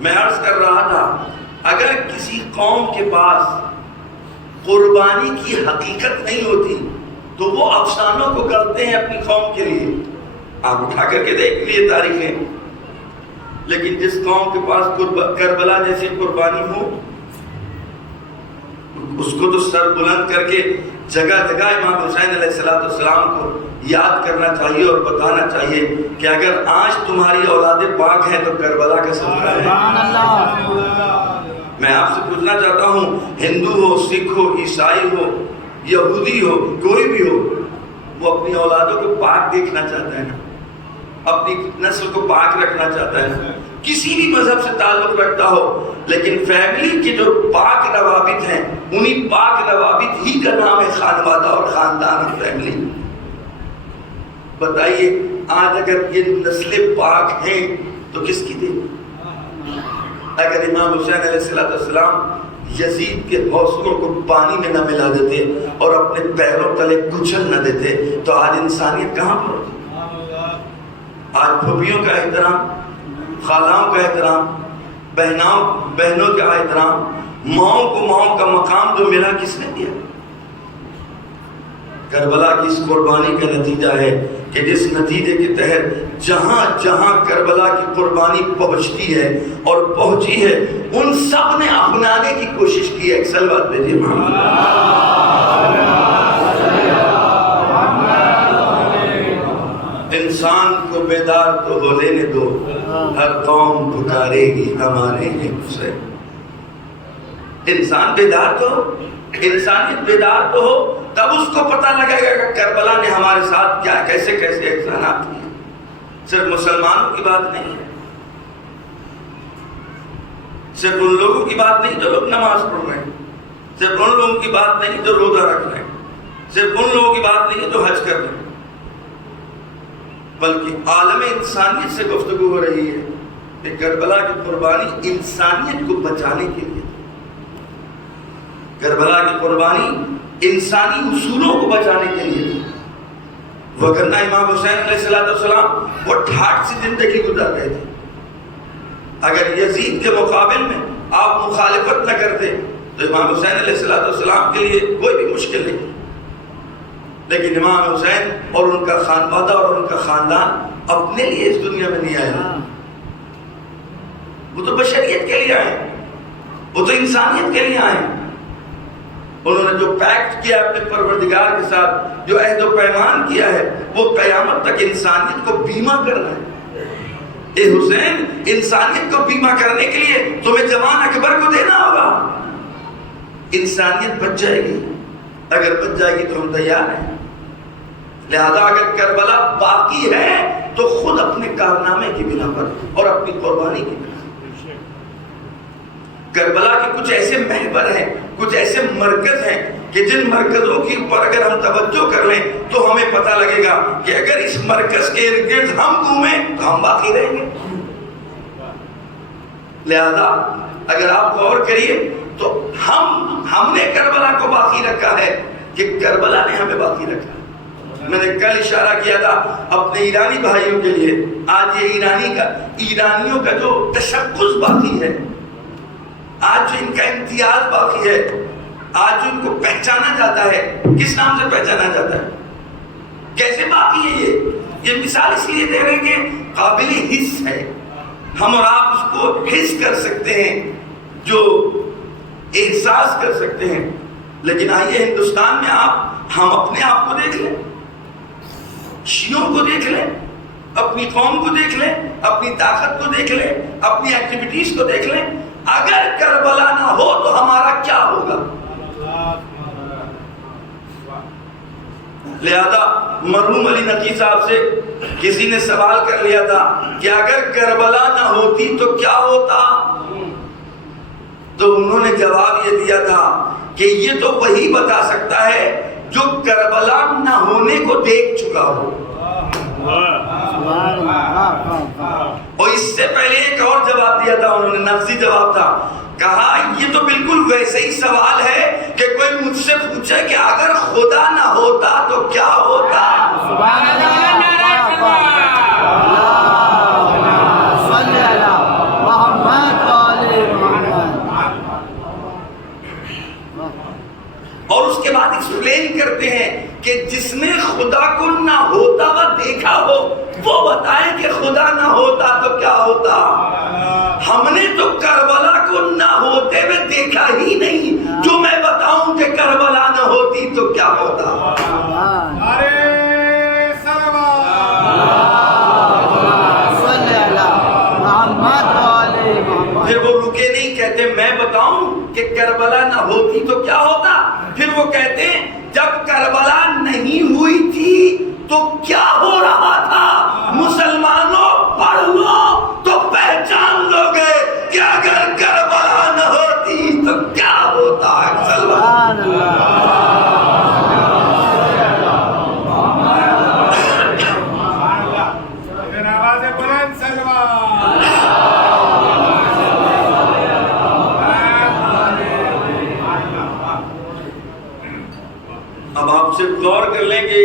میں عرض کر رہا تھا اگر کسی قوم کے پاس قربانی کی حقیقت نہیں ہوتی تو وہ افسانوں کو کرتے ہیں اپنی قوم کے لیے. آپ اٹھا کر کے دیکھ لیے تاریخیں. لیکن جس قوم کے پاس کربلا جیسی قربانی ہو اس کو تو سر بلند کر کے جگہ جگہ امام حسین علیہ السلام کو یاد کرنا چاہیے اور بتانا چاہیے کہ اگر آج تمہاری اولاد پاک ہے تو کربلا کا صدقہ ہے. میں آپ سے پوچھنا چاہتا ہوں ہندو ہو، سکھ ہو، عیسائی ہو، یہودی ہو، کوئی بھی ہو وہ اپنی اولادوں کو پاک دیکھنا چاہتا ہے نا، اپنی نسل کو پاک رکھنا چاہتا ہے نا. کسی بھی مذہب سے تعلق رکھتا ہو لیکن فیملی کے جو پاک روابط ہیں انہی پاک روابط ہی کا نام ہے خانوادہ اور خاندان اور فیملی. بتائیے آج اگر یہ نسلیں پاک ہیں تو کس کی دیں؟ اگر امام حسین علیہ السلام یزید کے حوصلوں کو پانی میں نہ ملا دیتے اور اپنے پیروں تلے کچل نہ دیتے تو آج انسانیت کہاں پر ہوتی؟ آج پھوپھیوں کا احترام، خالاؤں کا احترام، بہنوں کا احترام، ماؤں کو ماؤں کا مقام جو ملا کس نے دیا؟ کربلا کی اس قربانی کا نتیجہ ہے کہ جس نتیجے کے تحت جہاں جہاں کربلا کی قربانی پہنچتی ہے اور پہنچی ہے ان سب نے اپنانے کی کوشش کی ہے. صلوات بھیجیے انسان کو بیدار تو ہو لینے دو، ہر قوم پکارے گی ہمارے حسین. انسان بیدار تو ہو، انسانیت بیدار تو ہو تب اس کو پتہ لگے گا کہ کربلا نے ہمارے ساتھ کیا کیسے کیسے احسانات کیے. صرف مسلمانوں کی بات نہیں ہے، صرف ان لوگوں کی بات نہیں جو لوگ نماز پڑھ رہے ہیں، صرف ان لوگوں کی بات نہیں جو روزہ رکھ رہے ہیں، صرف ان لوگوں کی بات نہیں جو حج کر رہے ہیں، بلکہ عالم انسانیت سے گفتگو ہو رہی ہے کہ کربلا کی قربانی انسانیت کو بچانے کے لیے، کربلا کی قربانی انسانی اصولوں کو بچانے کے لیے. وگرنہ امام حسین علیہ السلام وہ ٹھاٹ سی زندگی گزار رہے تھے. اگر یزید کے مقابل میں آپ مخالفت نہ کرتے تو امام حسین علیہ السلام کے لیے کوئی بھی مشکل نہیں. لیکن امام حسین اور ان کا خانوادہ اور ان کا خاندان اپنے لیے اس دنیا میں نہیں آیا، وہ تو بشریت کے لیے آئے، وہ تو انسانیت کے لیے آئے. انہوں نے جو پیکٹ کیا اپنے پروردگار کے ساتھ، جو عہد و پیمان کیا ہے، وہ قیامت تک انسانیت کو بیمہ کرنا ہے، اے حسین انسانیت کو بیمہ کرنے کے لیے تمہیں جوان اکبر کو دینا ہوگا. انسانیت بچ جائے گی، اگر بچ جائے گی تو ہم تیار ہیں. لہذا اگر کربلا باقی ہے تو خود اپنے کارنامے کی بنا پر اور اپنی قربانی کی بنا. کربلا کے کچھ ایسے محور ہیں، کچھ ایسے مرکز ہیں کہ جن مرکزوں کے اوپر اگر ہم توجہ کر لیں تو ہمیں پتہ لگے گا کہ اگر اس مرکز کے ارد گرد ہم گھومیں تو ہم باقی رہیں گے. لہذا اگر آپ غور کریے تو ہم نے کربلا کو باقی رکھا ہے کہ کربلا نے ہمیں باقی رکھا. میں نے کل اشارہ کیا تھا اپنے ایرانی بھائیوں کے لیے. آج یہ ایرانیوں کا جو تشخص باقی ہے، آج جو ان کا امتیاز باقی ہے، آج جو ان کو پہچانا جاتا ہے، کس نام سے پہچانا جاتا ہے، کیسے باقی ہے؟ یہ مثال اس لیے دے رہے ہیں کہ قابل حس ہے. ہم اور آپ اس کو حس کر سکتے ہیں، جو احساس کر سکتے ہیں. لیکن آئیے ہندوستان میں ہم اپنے آپ کو دیکھ لیں، شیعوں کو دیکھ لیں، اپنی قوم کو دیکھ لیں، اپنی طاقت کو دیکھ لیں، اپنی ایکٹیویٹیز کو دیکھ لیں. اگر کربلا نہ ہو تو ہمارا کیا ہوگا؟ لہذا مرحوم علی نقی صاحب سے کسی نے سوال کر لیا تھا کہ اگر کربلا نہ ہوتی تو کیا ہوتا؟ تو انہوں نے جواب یہ دیا تھا کہ یہ تو وہی بتا سکتا ہے جو کربلا نہ ہونے کو دیکھ چکا ہو. اور اس سے پہلے ایک اور جواب دیا تھا انہوں نے، نفسی جواب تھا. کہا یہ تو بالکل ویسے ہی سوال ہے کہ کوئی مجھ سے پوچھے کہ اگر خدا نہ ہوتا تو کیا ہوتا. اور اس کے بعد ایکسپلین کرتے ہیں کہ جس نے خدا کو نہ ہوتا وہ دیکھا ہو وہ بتائے کہ خدا نہ ہوتا تو کیا ہوتا. ہم نے تو کربلا کو نہ ہوتے ہوئے دیکھا ہی نہیں، جو میں بتاؤں کہ کربلا نہ ہوتی تو کیا ہوتا. پھر وہ رکے نہیں، کہتے میں بتاؤں کہ کربلا نہ ہوتی تو کیا ہوتا. پھر وہ کہتے ہیں جب کربلا نہیں ہوئی تھی تو کیا ہو رہا تھا. مسلمانوں پڑھ لو تو پہچان لو گے کہ اگر کربلا نہ ہوتی تو کیا ہوتا. سلمان اب آپ سے غور کر لیں کہ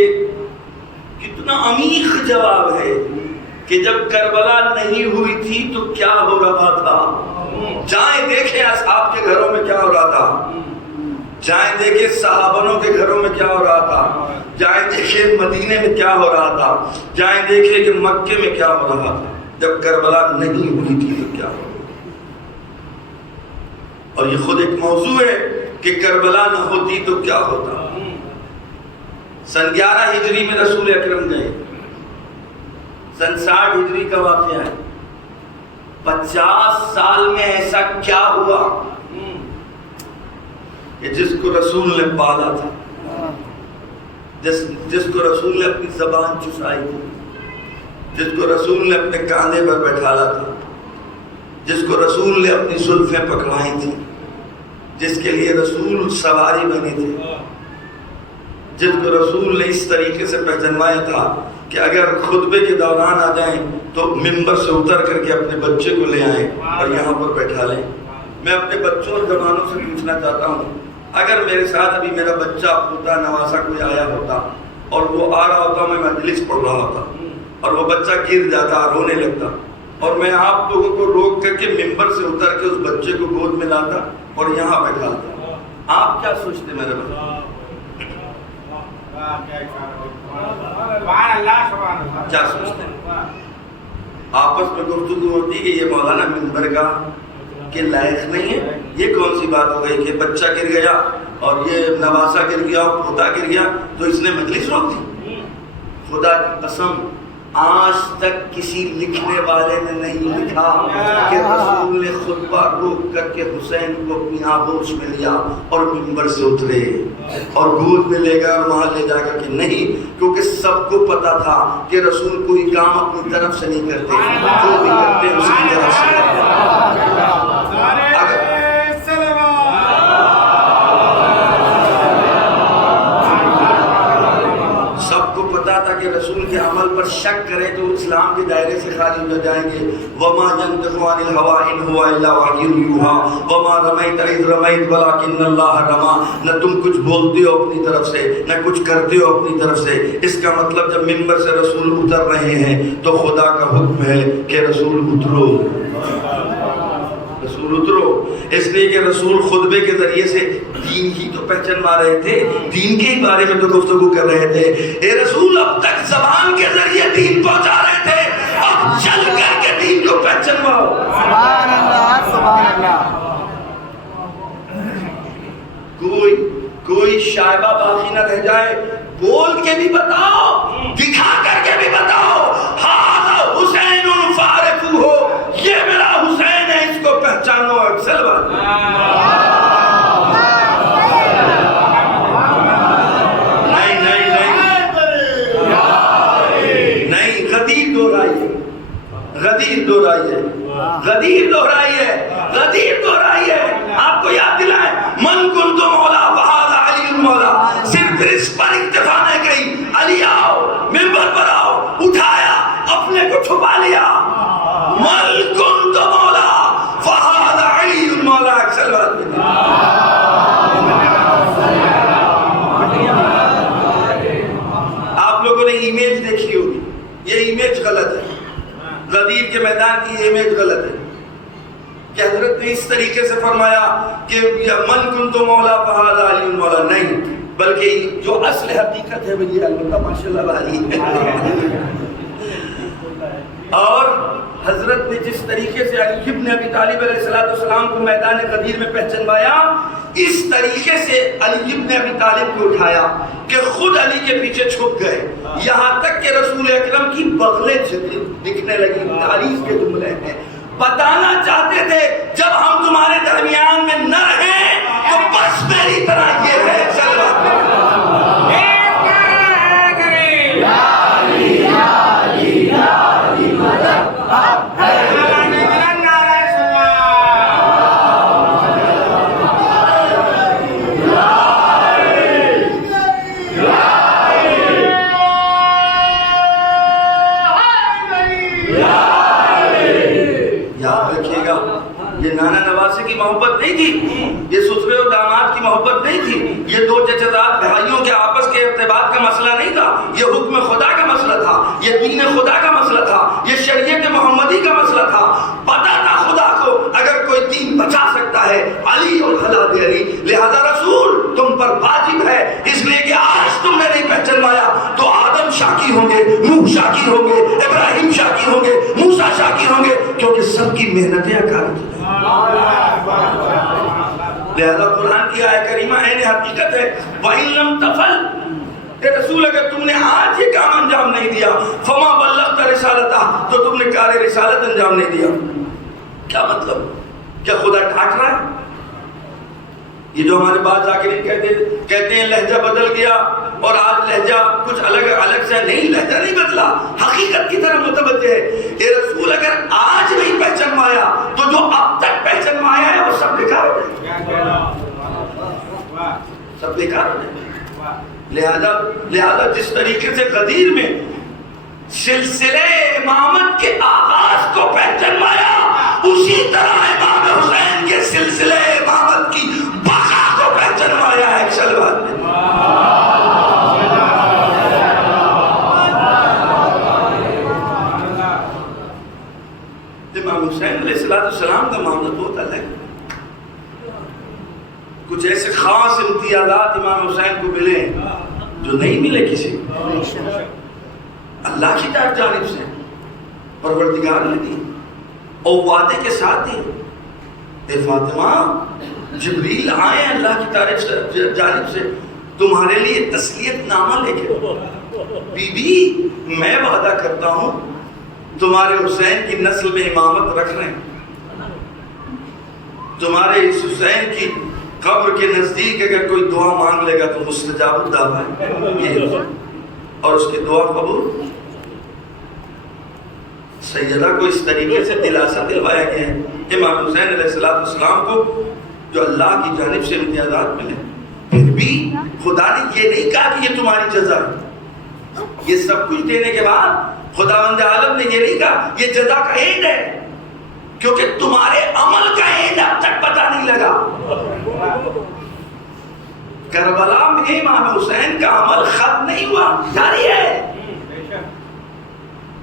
کتنا عمیق جواب ہے کہ جب کربلا نہیں ہوئی تھی تو کیا ہو رہا تھا. جائیں دیکھیں اصحاب کے گھروں میں کیا ہو رہا تھا، جائیں دیکھیں صحابنوں کے گھروں میں کیا ہو رہا تھا، جائیں دیکھیں مدینے میں کیا ہو رہا تھا، جائیں دیکھیں کہ مکے میں کیا ہو رہا تھا. جب کربلا نہیں ہوئی تھی تو کیا ہو رہا تھا. اور یہ خود ایک موضوع ہے کہ کربلا نہ ہوتی تو کیا ہوتا. سن 11 ہجری میں رسول اکرم گئے. سن 60 ہجری کا واقعہ ہے. 50 سال میں ایسا کیا ہوا کہ جس کو رسول نے پالا تھا، جس کو رسول نے اپنی زبان چسائی تھی، جس کو رسول نے اپنے کاندھے پر بٹھالا تھا، جس کو رسول نے اپنی زلفیں پکڑائی تھی، جس کے لیے رسول سواری بنی تھی، جس کو رسول نے اس طریقے سے پہچنوایا تھا کہ اگر خطبے کے دوران آ جائیں تو ممبر سے اتر کر کے اپنے بچے کو لے آئیں اور یہاں پر بیٹھا لیں. میں اپنے بچوں اور جوانوں سے پوچھنا چاہتا ہوں، اگر میرے ساتھ ابھی میرا بچہ پوتا نواسا کوئی آیا ہوتا اور وہ آ رہا ہوتا، میں مجلس پڑھ رہا ہوتا اور وہ بچہ گر جاتا، رونے لگتا، اور میں آپ لوگوں کو روک کر کے ممبر سے اتر کے اس بچے کو گود میں لاتا اور یہاں بیٹھاتا، آپ کیا سوچتے میرے بچے؟ کیا سوچتے ہیں؟ آپس میں گفتگو ہوتی کہ یہ مولانا منبر کا کہ لائق نہیں ہے. یہ کون سی بات ہو گئی کہ بچہ گر گیا اور یہ نواسا گر گیا اور پوتا گر گیا تو اس نے مجلس روک دی. خدا کی قسم آج تک کسی لکھنے والے نے نہیں لکھا کہ رسول نے خطبہ روک کر کے حسین کو اپنی آغوش میں لیا اور منبر سے اترے اور گود میں لے گیا اور وہاں لے جا کر کے نہیں، کیونکہ سب کو پتا تھا کہ رسول کوئی کام اپنی طرف سے نہیں کرتے، جو بھی کرتے اس کی طرف سے کرتے۔ کہ رسول کے عمل پر شک کرے تو اسلام کے دائرے سے خارج ہو جائیں گے۔ وما ينطق عن الهوى ان هو الا وحی یوحى وما رمیت اذ رمیت ولکن اللہ رمی۔ نہ تم کچھ بولتے ہو اپنی طرف سے نہ کچھ کرتے ہو اپنی طرف سے۔ اس کا مطلب جب منبر سے رسول اتر رہے ہیں تو خدا کا حکم ہے کہ رسول اترو، رسول اترو، اس لیے کہ رسول خطبے کے ذریعے سے دین ہی تو پہچانوا رہے تھے، دین کے ہی بارے میں تو گفتگو کر رہے تھے۔ اے رسول اب تک زبان کے ذریعے دین پہنچا رہے تھے، اب چل کر کے دین کو پہچانواؤ۔ سبحان اللہ سبحان اللہ۔ کوئی شائبہ باقی نہ رہ جائے، بول کے بھی بتاؤ، دکھا کر کے بھی بتاؤ، ہاں حسین فارقو ہو، یہ میرا حسین ہے، اس کو پہچانو۔ اکثر بات نہیں، غدیر دہرائیے، غدیر دہرائیے، غدیر دہرائیے، غدیر دہرائیے۔ آپ کو یاد دلائیں من کنت مولا فہذا علی المولا، صرف اس پر اکتفا نہیں کہی، علی آؤ منبر پر آؤ، اٹھایا اپنے کو چھپا لیا، من کنت مولا فہذا علی المولا۔ اکثر بات میں آپ لوگوں نے امیج دیکھی ہوگی، یہ امیج غلط ہے، غدیر کے میدان کی امیج غلط ہے کہ حضرت نے اس طریقے سے فرمایا کہ من کنت مولا فہذا علی المولا، نہیں، بلکہ جو اصل حقیقت ہے وہ یہ البتہ ماشاءاللہ علی ہے۔ اور حضرت نے جس طریقے سے علی ابن ابی طالب علیہ السلام کو میدان غدیر میں پہچانوایا، اس طریقے سے علی ابن ابی طالب کو اٹھایا کہ خود علی کے پیچھے چھپ گئے، یہاں تک کہ رسول اکرم کی بغلیں دکھنے لگی۔ تعریف کے جملے ہیں، بتانا چاہتے تھے جب ہم تمہارے درمیان میں نہ رہیں تو بس میری طرح یہ ہے۔ یہ نانا نواسے کی محبت نہیں تھی، یہ سسرے و داماد کی محبت نہیں تھی، یہ دو چچزاد بھائیوں کے آپس کے ارتباط کا مسئلہ نہیں تھا، یہ حکم خدا کا مسئلہ تھا، یہ دین خدا کا مسئلہ تھا، یہ شریعت محمدی کا مسئلہ تھا۔ پتا تھا خدا کو اگر کوئی دین بچا سکتا ہے علی اور خلاد علی، لہذا رسول تم پر واجب ہے، اس لیے کہ آج تم نے نہیں پہچانوایا تو آدم شاکی ہوں گے، نوح شاکی ہوں گے، ابراہیم شاکی ہوں گے، موسیٰ شاکی ہوں گے، کیونکہ سب کی محنتیں اکارت ہیں۔ لہذا قرآن کی آیت کریمہ عین حقیقت ہے، وَإِن لَمْ تَفْعَلْ، اے رسول اگر تم نے آج یہ کام انجام نہیں دیا، فَمَا بَلَّغْتَ رِسَالَتَهُ، تو تم نے کار رسالت انجام نہیں دیا۔ کیا مطلب؟ کیا خدا ڈانٹ رہا ہے؟ یہ جو ہمارے بعض ذاکرین کہتے ہیں لہجہ بدل گیا اور آج لہجہ کچھ الگ سے، نہیں، لہجہ نہیں بدلا، حقیقت کی طرف متوجہ ہے۔ یہ رسول اگر آج نہیں پہچانوایا تو جو اب تک پہچانوایا ہے وہ سب بیکار ہو جائے، سب بیکار ہو جائے۔ لہذا جس طریقے سے غدیر میں سلسلے امامت کے آغاز کو پہچانوایا، اسی طرح امام حسین کے سلسلے امامت کی بقا کو پہچانوایا ہے۔ ایک سلوات میں امام حسین علیہ السلام کا معاملہ بہت الگ ہے، کچھ ایسے خاص امتیازات امام حسین کو ملے جو نہیں ملے کسی کو، اللہ کی جانب سے پروردگار نے دی اور وعدے کے ساتھ دی۔ اے فاطمہ، جبریل آئے اللہ کی جانب سے تمہارے لیے تسلیت نامہ لے کے، بی بی میں وعدہ کرتا ہوں تمہارے حسین کی نسل میں امامت رکھ رہے ہیں، تمہارے اس حسین کی قبر کے نزدیک اگر کوئی دعا مانگ لے گا تو مستجاب الدعوہ ہے، اور اس کی دعا قبول۔ سیدہ کو اس طریقے سے دلاسا دلوایا گیا ہے امام حسین علیہ السلام کو جو اللہ کی جانب سے امتیازات ملے، پھر بھی خدا نے یہ نہیں کہا کہ یہ تمہاری جزا ہے۔ یہ سب کچھ دینے کے بعد خداوند عالم نے یہ نہیں کہا یہ جزا کا اینڈ ہے، کیونکہ تمہارے عمل کا اینڈ اب تک پتہ نہیں لگا۔ کربلا میں امام حسین کا عمل ختم نہیں ہوا، جاری ہے،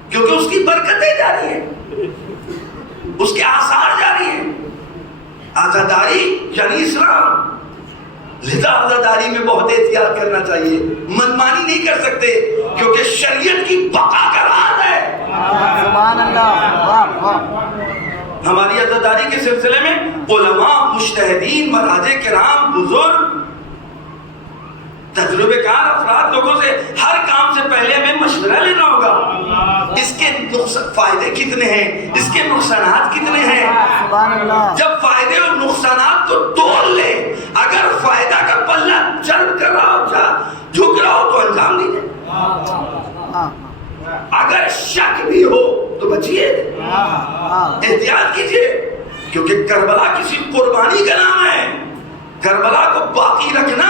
کیونکہ اس کی برکتیں جاری ہیں، اس کے آثار جاری ہیں۔ عزاداری یعنی اسلام، لذا عزاداری میں بہت احتیاط کرنا چاہیے، منمانی نہیں کر سکتے، کیونکہ شریعت کی بقا کا راز ہے۔ سبحان اللہ، واہ واہ۔ ہماری عزاداری کے سلسلے میں علماء، مجتہدین، مراجع کرام، بزرگ، تجربے کار افراد لوگوں سے ہر کام سے پہلے ہمیں مشورہ لینا ہوگا، اس کے فائدے کتنے ہیں، اس کے نقصانات کتنے ہیں۔ سبحان اللہ۔ جب فائدے اور نقصانات کو تول لیں، اگر فائدہ کا پلہ چل کر رہا ہو، جھک رہا ہو تو انجام دیجیے، اگر شک بھی ہو تو بچیے، احتیاط کیجیے، کیونکہ کربلا کسی قربانی کا نام ہے۔ کربلا کو باقی رکھنا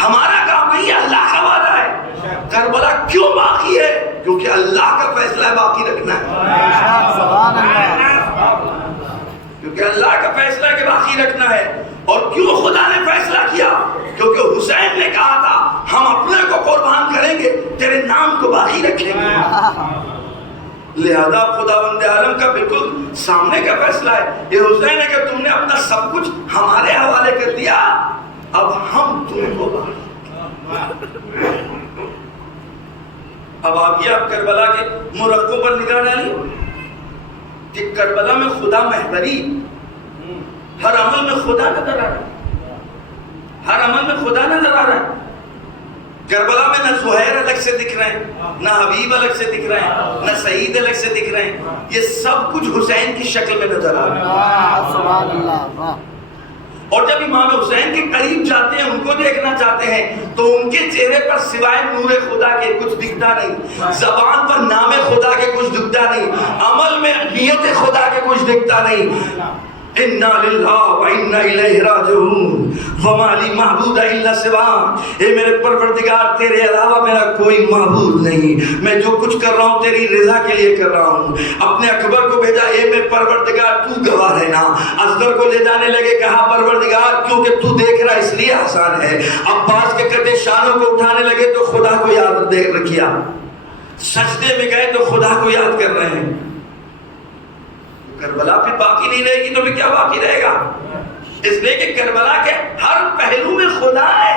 ہمارا کام نہیں ہے، اللہ کا وعدہ ہے۔ کربلا کیوں باقی ہے؟ کیونکہ اللہ کا فیصلہ ہے باقی رکھنا ہے، سبحان اللہ۔ کیونکہ اللہ کا فیصلہ ہے کہ باقی رکھنا ہے۔ اور کیوں خدا نے فیصلہ کیا؟ کیونکہ حسین نے کہا تھا ہم اپنے کو قربان کریں گے، تیرے نام کو باقی رکھیں گے۔ لہذا خداوند عالم کا بالکل سامنے کا فیصلہ ہے، یہ حسین ہے کہ تم نے اپنا سب کچھ ہمارے حوالے کر دیا، اب ہم تمہیں کو باقی۔ اب آپ کربلا کے مرقعوں پر نگاہ ڈالیے کہ کربلا میں خدا محوری، ہر عمل میں خدا نظر آ رہا ہے، ہر عمل میں خدا نظر آ رہا ہے۔ کربلا میں نہ زہیر الگ سے دکھ رہے ہیں، نہ حبیب الگ سے دکھ رہے ہیں، نہ سعید الگ سے دکھ رہے ہیں، یہ سب کچھ حسین کی شکل میں نظر آ رہا ہے۔ سبحان اللہ۔ اور جب امام حسین کے قریب جاتے ہیں، ان کو دیکھنا چاہتے ہیں، تو ان کے چہرے پر سوائے نور خدا کے کچھ دکھتا نہیں، زبان پر نام خدا کے کچھ دکھتا نہیں، عمل میں نیت خدا کے کچھ دکھتا نہیں۔ انا للہ و انا الیہ راجعون وما لی معبود الا سواک، اے میرے پروردگار تیرے علاوہ میرا کوئی معبود نہیں، میں جو کچھ کر رہا ہوں تیری رضا کے لیے کر رہا ہوں۔ اپنے اکبر کو بھیجا، اے میرے پروردگار تو گواہ رہنا۔ اصغر کو لے جانے لگے، کہا پروردگار کیونکہ تو دیکھ رہا اس لیے آسان ہے۔ عباس کے کٹے شانوں کو اٹھانے لگے تو خدا کو یاد رکھیا، سجدے میں گئے تو خدا کو یاد کر رہے ہیں۔ کربلا پھر باقی نہیں رہے گی تو پھر کیا باقی رہے گا؟ اس لیے کہ کربلا کے ہر پہلو میں خدا ہے،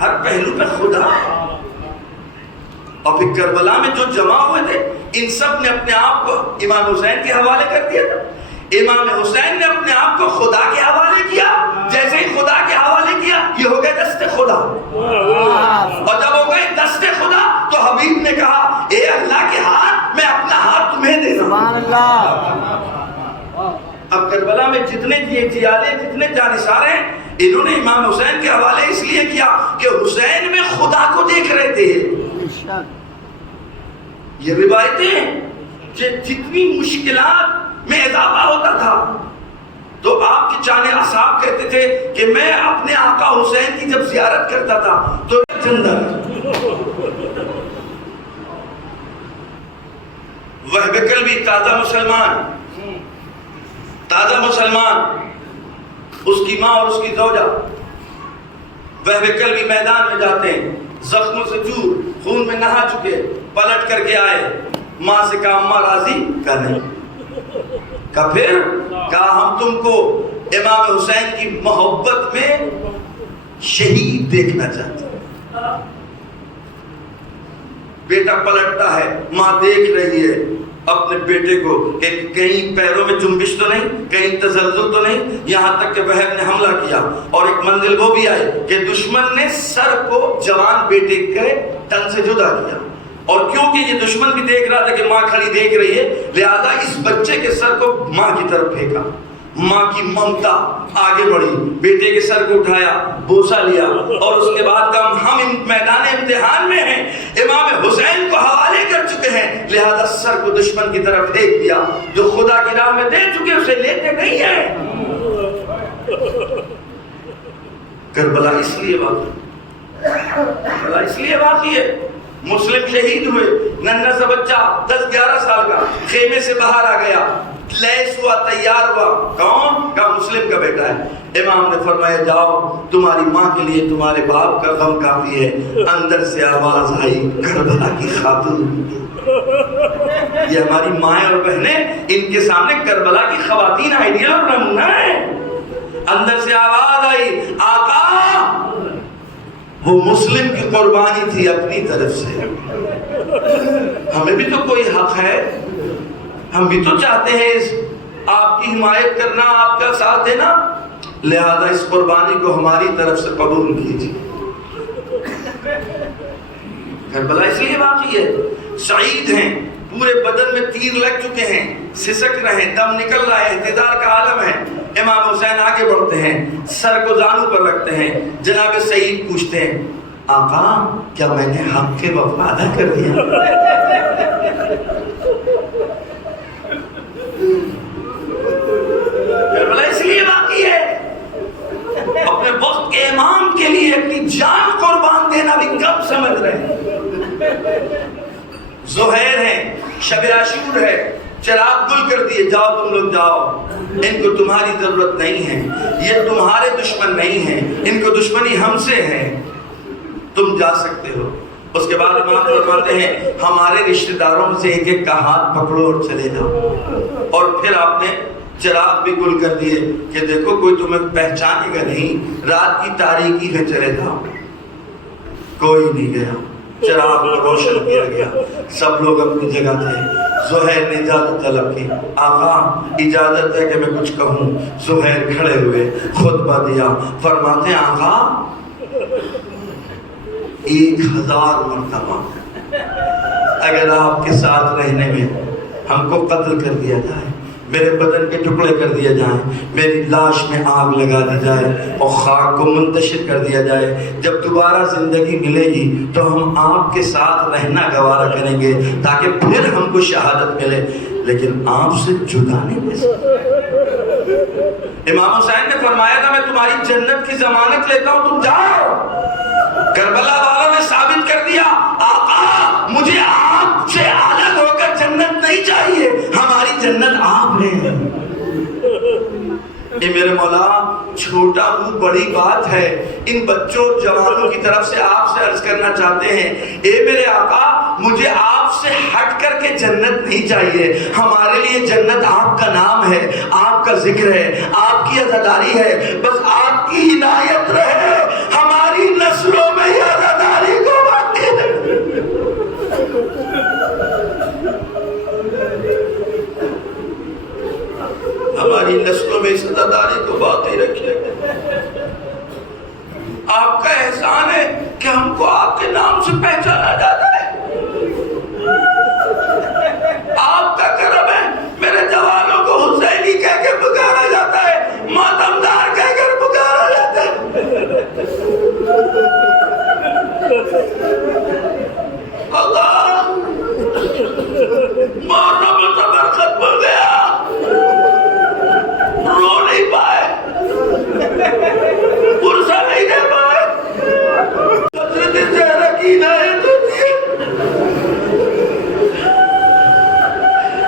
ہر پہلو میں خدا ہے۔ اور پھر کربلا میں جو جمع ہوئے تھے، ان سب نے اپنے آپ کو امام حسین کے حوالے کر دیا تھا۔ امام حسین نے اپنے آپ کو خدا کے حوالے کیا، جیسے ہی خدا کے حوالے کیا یہ ہو گئے دست خدا، اور جب ہو گئے دست خدا تو حبیب نے کہا اے اللہ کے ہاتھ، میں اپنا ہاتھ تمہیں دے رہا ہوں۔ اب کربلا میں جتنے جیالے، جتنے جانثار ہیں، انہوں نے امام حسین کے حوالے اس لیے کیا کہ حسین میں خدا کو دیکھ رہے تھے۔ یہ روایتیں جتنی مشکلات میں اضافہ ہوتا تھا تو آپ کے جانے اصحاب کہتے تھے کہ میں اپنے آقا حسین کی جب زیارت کرتا تھا تو جندر وہب قلبی تازہ مسلمان، اس کی ماں اور اس کی زوجہ وہب قلبی میدان میں جاتے ہیں، زخموں سے چور، خون میں نہا چکے، پلٹ کر کے آئے، ماں سے کہا اماں راضی کر رہے، کہا پھر کہا ہم تم کو امام حسین کی محبت میں شہید دیکھنا چاہتے ہیں۔ بیٹا پلٹتا ہے، ماں دیکھ رہی ہے، اپنے بیٹے کو کہ کہیں پیروں میں جنبش تو نہیں, کہیں تزلزل تو نہیں, یہاں تک کہ بہن نے حملہ کیا اور ایک منزل وہ بھی آئی کہ دشمن نے سر کو جوان بیٹے کے تن سے جدا کیا, اور کیونکہ یہ دشمن بھی دیکھ رہا تھا کہ ماں کھڑی دیکھ رہی ہے, لہذا اس بچے کے سر کو ماں کی طرف پھینکا. ماں کی ممتا آگے بڑھی, بیٹے کے سر کو اٹھایا, بوسہ لیا, اور اس کے بعد کہا ہم میدان امتحان میں ہیں, امام حسین کو حوالے کر چکے ہیں, لہذا سر کو دشمن کی طرف پھینک دیا. جو خدا کی راہ میں دے چکے اسے لیتے نہیں ہیں. کربلا اس لیے واقعی ہے. مسلم شہید ہوئے, ننھا سا بچہ 10-11 سال کا خیمے سے باہر آ گیا, لیس ہوا, تیار ہوا. کون؟ کہا مسلم کا بیٹا ہے. امام نے فرمایا جاؤ, تمہاری ماں کے لیے تمہارے باپ کا غم کافی ہے. اندر سے آواز آئی, کربلا کی خاتون. یہ ہماری مائیں اور بہنیں, ان کے سامنے کربلا کی خواتین آئیڈیل اور نمونہ ہے. اندر سے آواز آئی, آقا وہ مسلم کی قربانی تھی اپنی طرف سے, ہمیں بھی تو کوئی حق ہے, ہم بھی تو چاہتے ہیں آپ کی حمایت کرنا, آپ کا ساتھ دینا, لہذا اس قربانی کو ہماری طرف سے قبول کیجیے. کربلا اس لیے واقعی ہے. شہید ہیں, پورے بدن میں تیر لگ چکے ہیں, سسک رہے ہیں, دم نکل رہا ہے, احتضار کا عالم ہے. امام حسین آگے بڑھتے ہیں, سر کو زانو پر رکھتے ہیں. جناب سعید پوچھتے ہیں, آقا کیا میں نے حق کے وفا ادا کر دیا؟ کربلا اس لیے باقی ہے. اپنے وقت کے امام کے لیے اپنی جان قربان دینا بھی کم سمجھ رہے ہیں. زہیر ہے, شب عاشور ہے, چراغ گل کر دیے, جاؤ تم لوگ جاؤ, ان کو تمہاری ضرورت نہیں ہے, یہ تمہارے دشمن نہیں ہیں, ان کو دشمنی ہم سے ہے, تم جا سکتے ہو. اس کے بعد امام فرماتے ہیں ہمارے رشتہ داروں میں سے ایک ایک کا ہاتھ پکڑو اور چلے جاؤ. اور پھر آپ نے چراغ بھی گل کر دیے کہ دیکھو کوئی تمہیں پہچانے گا نہیں, رات کی تاریکی میں چلے جاؤ. کوئی نہیں گیا, چراغ کو روشن کیا گیا, سب لوگ اپنی جگہ تھے. زہیر نے اجازت طلب کی, آقا اجازت ہے کہ میں کچھ کہوں. زہیر کھڑے ہوئے, خطبہ دیا. فرماتے ہیں آقا 1000 مرتبہ اگر آپ کے ساتھ رہنے میں ہم کو قتل کر دیا جائے, میرے بدن کے ٹکڑے کر دیا جائیں, میری لاش میں آگ لگا دی جائے اور خاک کو منتشر کر دیا جائے, جب دوبارہ زندگی ملے گی تو ہم آپ کے ساتھ رہنا گوارا کریں گے تاکہ پھر ہم کو شہادت ملے, لیکن آپ سے جدا نہیں دے سکتے. امام حسین نے فرمایا تھا میں تمہاری جنت کی ضمانت لیتا ہوں, تم جاؤ. کربلا والوں نے ثابت کر دیا, آقا مجھے آپ سے الگ ہو کر جنت نہیں چاہیے, ہماری جنت آپ ہیں. اے میرے مولا, چھوٹا منہ بڑی بات ہے. ان بچوں جوانوں کی طرف سے آپ سے عرض کرنا چاہتے ہیں, اے میرے آقا مجھے آپ سے ہٹ کر کے جنت نہیں چاہیے, ہمارے لیے جنت آپ کا نام ہے, آپ کا ذکر ہے, آپ کی عزاداری ہے, بس آپ کی ہدایت رہے, ہماری نسلوں میں یہ عزاداری کو باقی رکھے. ہماری نسلوں میں اس عزاداری کو باقی رکھے. آپ کا احسان ہے کہ ہم کو آپ کے نام سے پہچانا جاتا ہے, آپ کا کرم ہے میرے جوانوں کو حسینی کہہ کے پکارا جاتا ہے, ماتمدار کہہ کر پکارا جاتا ہے. اللہ محرم و صبر ختم ہو گیا, رو نہیں پائے, پرسہ نہیں دے پائے, حضرت زہرا کی عنایت ہوتی ہے.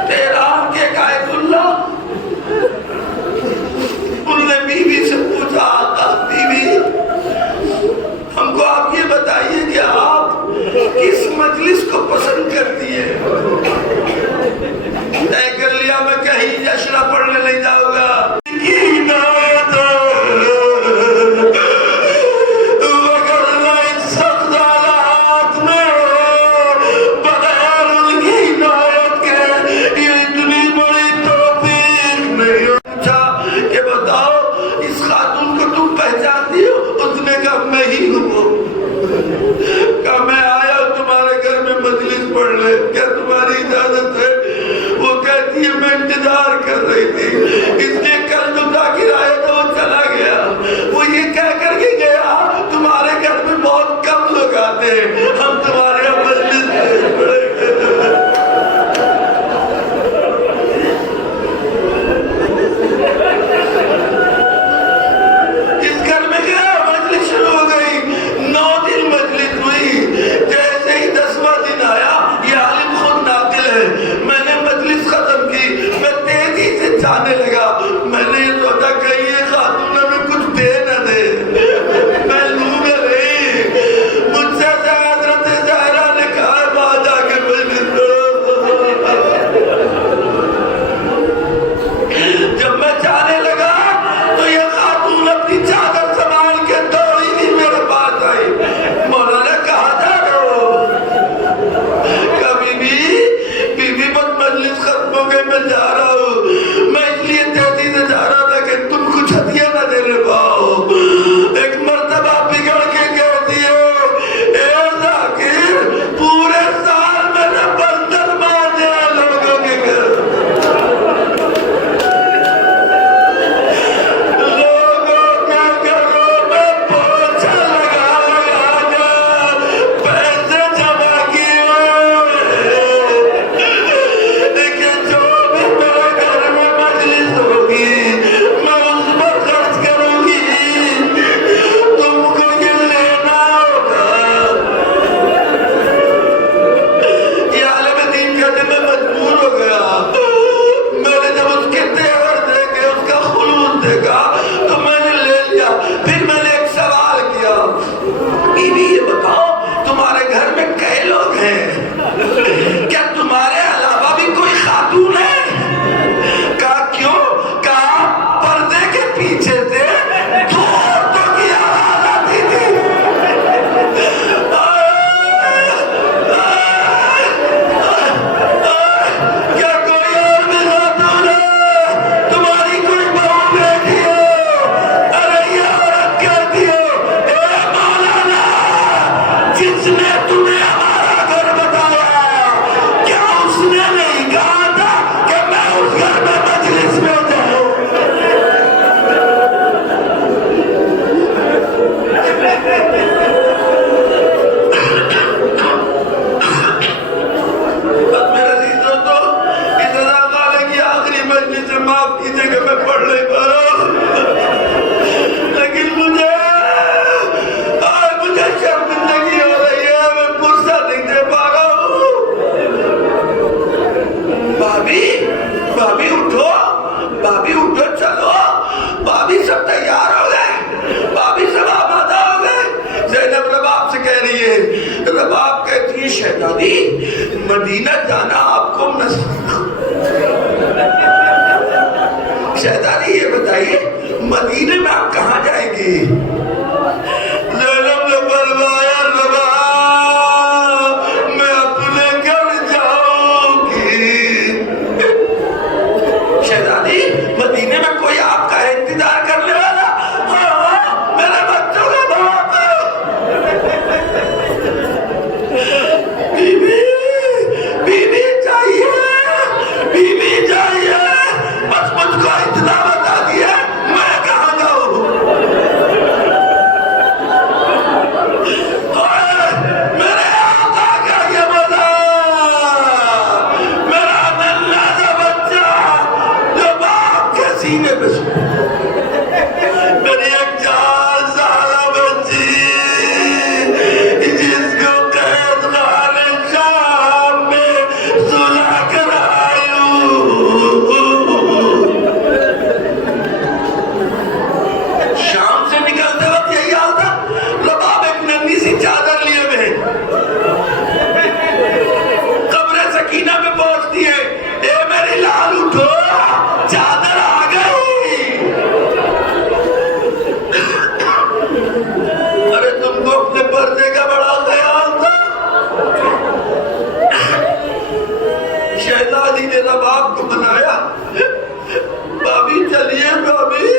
تیرا کے قائد اللہ, انہوں نے بیوی سے پوچھا, آقا بیوی ہم کو آپ یہ بتائیے کہ آپ کس مجلس کو پسند کرتی ہے. طے کر لیا میں کہیں اشرا پڑھنے نہیں جاؤں گا. شہزادی مدینہ جانا آپ کو شہزادی یہ بتائیے مدینے میں آپ کہاں جائیں گی؟ زینب نے فرمایا ربا میں اپنے گھر جاؤں گی۔ شہزادی مدینے میں کوئی آپ کا انتظار کرنے والا؟ ہاں میرے بچوں کا باپ بیوی چاہیے، بیوی چاہیے، بس مجھ کو اتنا بتا دیا میں کہاں جاؤں۔ میرے آقا کا یہ بلا، میرا ننھا سا بچہ جو باپ کے سینے پہ میری ایک 4 سالہ بچی جس کو قید خانے شام میں سلا کر آئی ہوں۔ شام سے نکلتے وقت یہی حال تھا، رباب ایک ننھی سی چادر لیے ہوئے قبر سکینہ میں پہنچتی ہے، اے میری لال اٹھو چادر آ گئی۔ ارے تم کو اپنے پردے کا بڑا خیال تھا۔ شہزادی نے رباب کو بلایا، بھابی چلیے بھابی